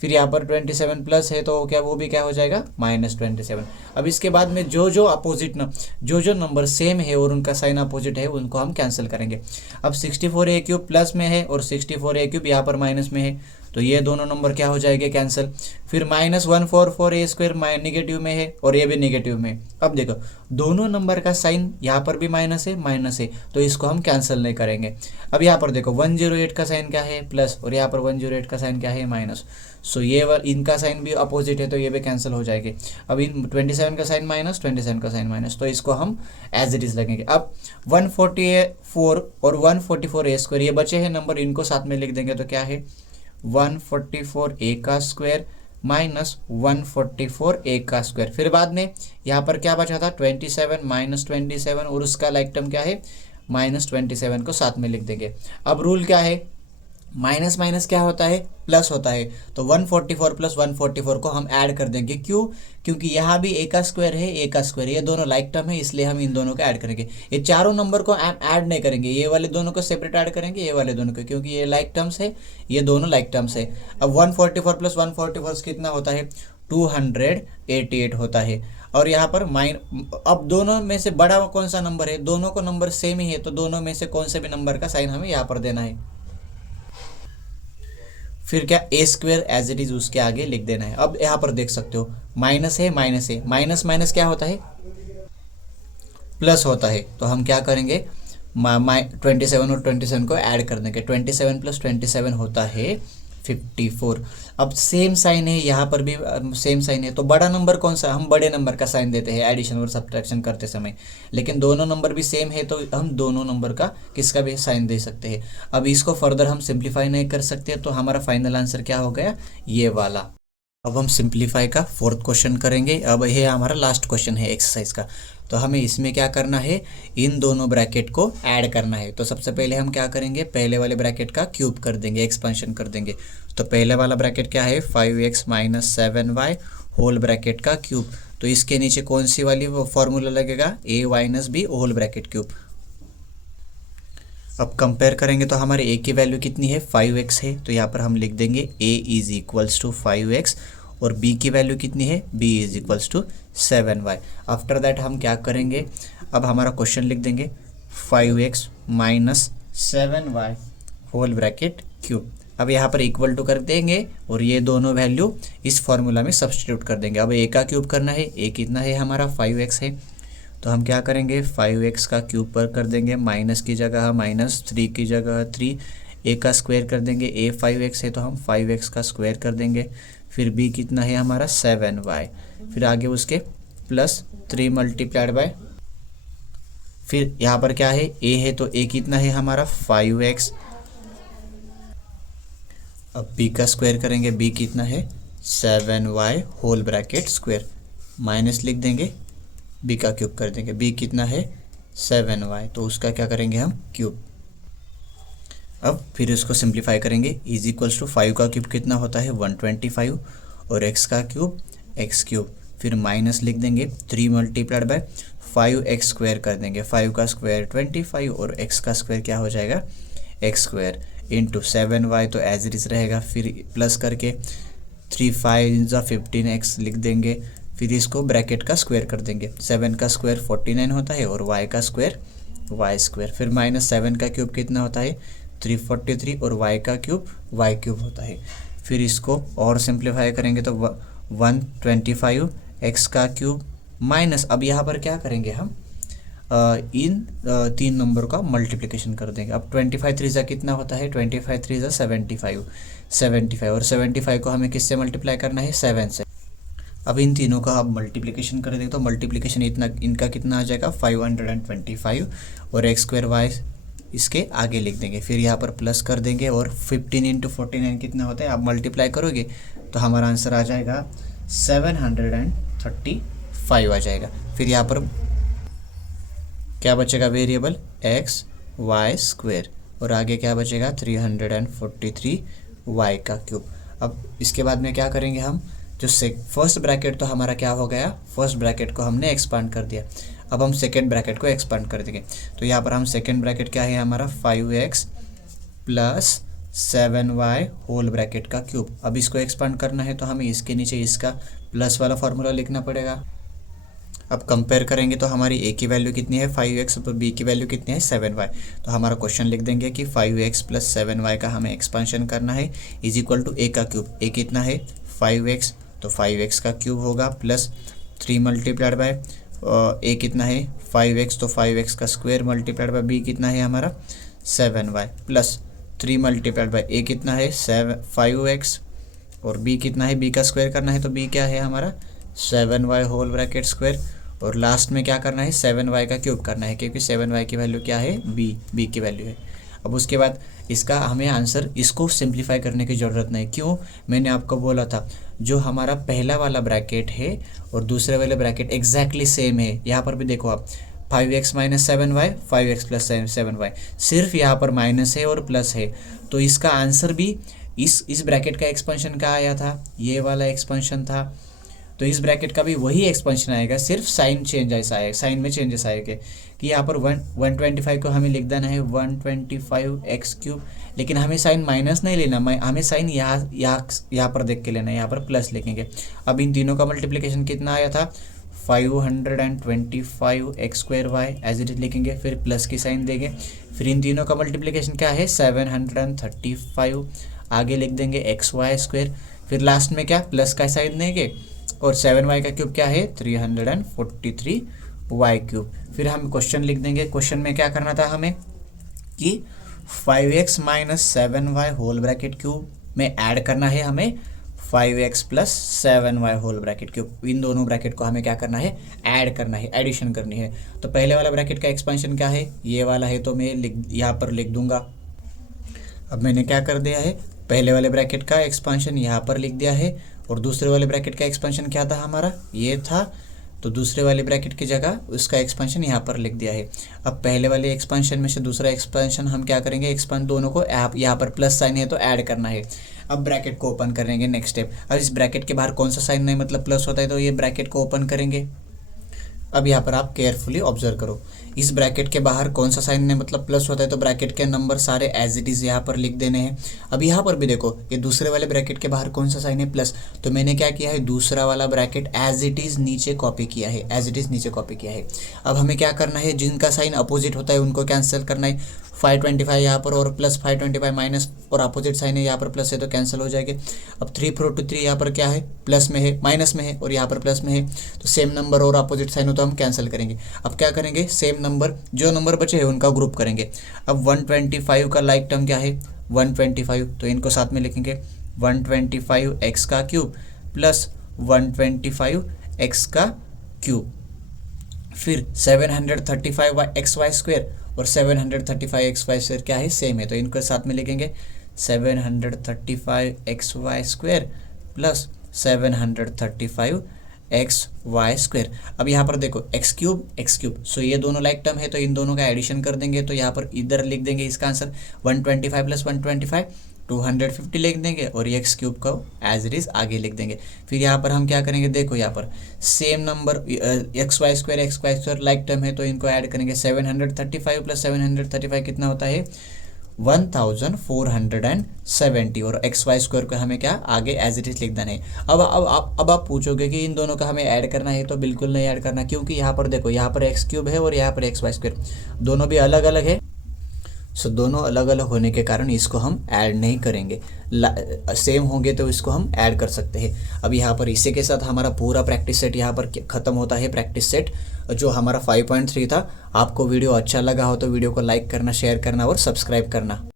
फिर यहाँ पर 27 प्लस है तो क्या वो भी क्या हो जाएगा माइनस 27। अब इसके बाद में जो अपोजिट जो नंबर सेम है और उनका साइन अपोजिट है उनको हम कैंसिल करेंगे। अब 64a³ प्लस में है और 64a³ यहाँ पर माइनस में है, तो ये दोनों नंबर क्या हो जाएंगे कैंसिल। फिर माइनस 144a² निगेटिव में है और ये भी निगेटिव में। अब देखो दोनों नंबर का साइन यहाँ पर भी माइनस है, तो इसको हम कैंसिल नहीं करेंगे। अब यहाँ पर देखो 108 का साइन क्या है प्लस, और यहाँ पर 108 का साइन क्या है माइनस। सो ये इनका साइन भी अपोजिट है तो ये भी कैंसिल हो जाएंगे। अब इन 27 का साइन माइनस, 27 का साइन माइनस, तो इसको हम एज इट इज़ लगेंगे। अब 144 और 144a² ये बचे हैं नंबर, इनको साथ में लिख देंगे तो क्या है 144a का स्क्वायर माइनस 144a का स्क्वायर। फिर बाद में यहाँ पर क्या बचा था 27 माइनस 27 और उसका लाइक टर्म क्या है माइनस 27 को साथ में लिख देंगे। अब रूल क्या है, माइनस माइनस क्या होता है प्लस होता है, तो 144 प्लस 144 को हम ऐड कर देंगे। क्यों, क्योंकि यहाँ भी a का स्क्वायर है, a का स्क्वायर, ये दोनों लाइक टर्म है, इसलिए हम इन दोनों को ऐड करेंगे। ये चारों नंबर को ऐड नहीं करेंगे, ये वाले दोनों को सेपरेट ऐड करेंगे, ये वाले दोनों को, क्योंकि ये लाइक टर्म्स है, ये दोनों लाइक टर्म्स है। अब 144 प्लस 144 कितना होता है 288 होता है। और यहाँ पर अब दोनों में से बड़ा कौन सा नंबर है, दोनों को नंबर सेम ही है, तो दोनों में से कौन से भी नंबर का साइन हमें यहाँ पर देना है। फिर क्या a² एज इट इज उसके आगे लिख देना है। अब यहाँ पर देख सकते हो माइनस है, माइनस माइनस क्या होता है प्लस होता है, तो हम क्या करेंगे 27 और 27 को ऐड कर देंगे। 27 प्लस 27 होता है 54। अब सेम साइन है, यहाँ पर भी सेम साइन है, तो बड़ा नंबर कौन सा, हम बड़े नंबर का साइन देते हैं एडिशन और सब्ट्रैक्शन करते समय, लेकिन दोनों नंबर भी सेम है तो हम दोनों नंबर का किसका भी साइन दे सकते हैं। अब इसको फर्दर हम सिंप्लीफाई नहीं कर सकते, तो हमारा फाइनल आंसर क्या हो गया ये वाला। अब हम सिंप्लीफाई का फोर्थ क्वेश्चन करेंगे। अब ये हमारा लास्ट क्वेश्चन है एक्सरसाइज का, तो हमें इसमें क्या करना है, इन दोनों ब्रैकेट को ऐड करना है। तो सबसे पहले हम क्या करेंगे, पहले वाले ब्रैकेट का क्यूब कर देंगे, एक्सपेंशन कर देंगे। तो पहले वाला ब्रैकेट क्या है 5x minus 7y whole bracket का क्यूब, तो इसके नीचे कौन सी वाली वो फॉर्मूला लगेगा a minus b whole bracket cube. अब कंपेयर करेंगे तो हमारे a की वैल्यू कितनी है 5x है, तो यहाँ पर हम लिख देंगे a is equals to 5x, और b की वैल्यू कितनी है b is equals to 7y। After that हम क्या करेंगे, अब हमारा क्वेश्चन लिख देंगे 5x minus 7y whole bracket cube. अब यहाँ पर इक्वल टू कर देंगे और ये दोनों वैल्यू इस फॉर्मूला में सब्स्टिट्यूट कर देंगे। अब a का क्यूब करना है, a कितना है हमारा 5x है, तो हम क्या करेंगे 5x का क्यूब पर कर देंगे, माइनस की जगह माइनस, 3 की जगह 3, a का स्क्वायर कर देंगे, a 5x है तो हम 5x का स्क्वायर कर देंगे। फिर b कितना है हमारा 7y, फिर आगे उसके प्लस 3 मल्टीप्लाइड बाय, फिर यहाँ पर क्या है a है तो a कितना है हमारा 5x। अब b का स्क्वायर करेंगे, b कितना है 7y whole bracket square, minus लिख देंगे, b का क्यूब कर देंगे, b कितना है 7y, तो उसका क्या करेंगे हम क्यूब। अब फिर इसको सिंप्लीफाई करेंगे, इज इक्वल्स टू 5 का क्यूब कितना होता है 125, और x का क्यूब x क्यूब फिर माइनस लिख देंगे 3 मल्टीप्लाइड बाय 5x² कर देंगे, 5 का स्क्वायर 25 और x का स्क्वायर क्या हो जाएगा x² इंटू 7y तो एज इट इज रहेगा, फिर प्लस करके 3 5 15x लिख देंगे, फिर इसको ब्रैकेट का स्क्वायर कर देंगे, 7 का स्क्वायर 49 होता है और y का स्क्वायर y², फिर माइनस 7 का क्यूब कितना होता है 343 और y का क्यूब y³ होता है। फिर इसको और सिंप्लीफाई करेंगे तो 125 x का क्यूब माइनस, अब यहाँ पर क्या करेंगे हम इन तीन नंबर का मल्टीप्लिकेशन कर देंगे। अब 25 3 जा कितना होता है 25 3 जा 75 और 75 को हमें किससे मल्टीप्लाई करना है 7 से। अब इन तीनों का आप मल्टीप्लिकेशन कर देंगे तो मल्टीप्लिकेशन इनका कितना आ जाएगा 525 और x² y इसके आगे लिख देंगे, फिर यहाँ पर प्लस कर देंगे और 15 इंटू 49 कितना होता है, आप मल्टीप्लाई करोगे तो हमारा आंसर आ जाएगा 735 आ जाएगा। फिर यहाँ पर क्या बचेगा वेरिएबल x² और आगे क्या बचेगा 343 y का क्यूब। अब इसके बाद में क्या करेंगे हम, जो फर्स्ट ब्रैकेट तो हमारा क्या हो गया, फर्स्ट ब्रैकेट को हमने एक्सपांड कर दिया, अब हम सेकेंड ब्रैकेट को एक्सपांड कर देंगे। तो यहाँ पर हम सेकेंड ब्रैकेट क्या है हमारा 5x plus 7y whole bracket का क्यूब। अब इसको एक्सपांड करना है तो हमें इसके नीचे इसका प्लस वाला फॉर्मूला लिखना पड़ेगा। अब कंपेयर करेंगे तो हमारी a की वैल्यू कितनी है 5x और b की वैल्यू कितनी है 7y। तो हमारा क्वेश्चन लिख देंगे कि 5x प्लस 7y का हमें एक्सपांशन करना है इज इक्वल टू a का क्यूब। a कितना है 5x तो 5x का क्यूब होगा प्लस 3 मल्टीप्लाइड बाय a कितना है 5x तो 5x का स्क्वायर मल्टीप्लाइड बाय b कितना है हमारा 7y plus 3 multiplied bye a कितना है 5x और b कितना है b का स्क्वायर करना है तो b क्या है हमारा 7y होल ब्रैकेट स्क्वायर और लास्ट में क्या करना है 7y का क्यूब करना है क्योंकि 7y की वैल्यू क्या है b की वैल्यू है। अब उसके बाद इसका हमें आंसर, इसको सिंप्लीफाई करने की ज़रूरत नहीं, क्यों, मैंने आपको बोला था जो हमारा पहला वाला ब्रैकेट है और दूसरे वाले ब्रैकेट एग्जैक्टली सेम है। यहाँ पर भी देखो आप 5x minus 7y 5x plus 7y, सिर्फ यहाँ पर माइनस है और प्लस है, तो इसका आंसर भी इस ब्रैकेट का एक्सपेंशन का आया था, ये वाला एक्सपेंशन था, तो इस ब्रैकेट का भी वही एक्सपेंशन आएगा, सिर्फ साइन चेंज ऐसा आएगा, साइन में चेंजेस आएंगे कि यहाँ पर 125 को हमें लिख देना है 125x³, लेकिन हमें साइन माइनस नहीं लेना, हमें साइन यहाँ पर देख के लेना है, यहाँ पर प्लस लिखेंगे। अब इन तीनों का मल्टीप्लिकेशन कितना आया था 525x² एज इट इज लिखेंगे, फिर प्लस की साइन देंगे, फिर इन तीनों का मल्टीप्लिकेशन क्या है 735, आगे लिख देंगे xy², फिर लास्ट में क्या प्लस का साइन देंगे और 7y का क्यूब क्या है 343y³। फिर हम क्वेश्चन लिख देंगे, क्वेश्चन में क्या करना था हमें कि 5x minus 7y whole bracket cube में ऐड करना है हमें 5x plus 7y whole bracket cube. इन दोनों ब्रैकेट को हमें क्या करना है ऐड करना है, एडिशन करनी है। तो पहले वाला ब्रैकेट का एक्सपेंशन क्या है, ये वाला है, तो मैं यहाँ पर लिख दूंगा। अब मैंने क्या कर दिया है, पहले वाले ब्रैकेट का एक्सपेंशन यहाँ पर लिख दिया है और दूसरे वाले ब्रैकेट का एक्सपेंशन क्या था हमारा, ये था, तो दूसरे वाले ब्रैकेट की जगह उसका एक्सपेंशन यहाँ पर लिख दिया है। अब पहले वाले एक्सपेंशन में से दूसरा एक्सपेंशन हम क्या करेंगे, एक्सपेंड दोनों को यहाँ पर प्लस साइन है तो ऐड करना है। अब ब्रैकेट को ओपन करेंगे, नेक्स्ट स्टेप। अब इस ब्रैकेट के बाहर कौन सा साइन नहीं मतलब प्लस होता है, तो ये ब्रैकेट को ओपन करेंगे। अब यहाँ पर आप केयरफुली ऑब्जर्व करो, इस ब्रैकेट के बाहर कौन सा साइन नहीं मतलब प्लस होता है, तो ब्रैकेट के नंबर सारे एज इट इज़ यहाँ पर लिख देने हैं। अब यहाँ पर भी देखो, ये दूसरे वाले ब्रैकेट के बाहर कौन सा साइन है प्लस, तो मैंने क्या किया है दूसरा वाला ब्रैकेट एज इट इज़ नीचे कॉपी किया है, एज इट इज़ नीचे कॉपी किया है। अब हमें क्या करना है, जिनका साइन अपोजिट होता है उनको कैंसिल करना है। 525 यहाँ पर और प्लस 525 माइनस और अपोजिट साइन है यहाँ पर प्लस है तो कैंसिल हो जाएंगे। अब 343 यहाँ पर क्या है प्लस में है, माइनस में है और यहाँ पर प्लस में है, तो सेम नंबर और अपोजिट साइन हो तो हम कैंसिल करेंगे। अब क्या करेंगे, सेम नंबर जो नंबर बचे हैं उनका ग्रुप करेंगे। अब 125 का लाइक टर्म क्या है 125, तो इनको साथ में लिखेंगे 125x का क्यूब प्लस 125x का क्यूब, फिर 735xy² और 735xy² क्या है सेम है, तो इनको साथ में लिखेंगे 735xy² प्लस 735xy²। अब यहाँ पर देखो x³ सो ये दोनों लाइक टर्म है तो इन दोनों का एडिशन कर देंगे, तो यहाँ पर इधर लिख देंगे इसका आंसर 125 प्लस 125 250 लिख देंगे और एक्स क्यूब को एज इट इज़ आगे लिख देंगे। फिर यहाँ पर हम क्या करेंगे, देखो यहाँ पर same number X Y square like term है तो इनको ऐड करेंगे। 735 प्लस 735 कितना होता है 1470 और एक्स वाई स्क्वायर को हमें क्या आगे एज इट इज लिख देना है। अब आप पूछोगे कि इन दोनों का हमें ऐड करना है, तो बिल्कुल नहीं ऐड करना, क्योंकि यहाँ पर देखो यहाँ पर एक्स क्यूब है और यहाँ पर एक्स वाई स्क्वायर दोनों भी अलग अलग है। सो दोनों अलग अलग होने के कारण इसको हम ऐड नहीं करेंगे, सेम होंगे तो इसको हम ऐड कर सकते हैं। अब यहाँ पर इसी के साथ हमारा पूरा प्रैक्टिस सेट यहाँ पर ख़त्म होता है। प्रैक्टिस सेट जो हमारा 5.3 था। आपको वीडियो अच्छा लगा हो तो वीडियो को लाइक करना, शेयर करना और सब्सक्राइब करना।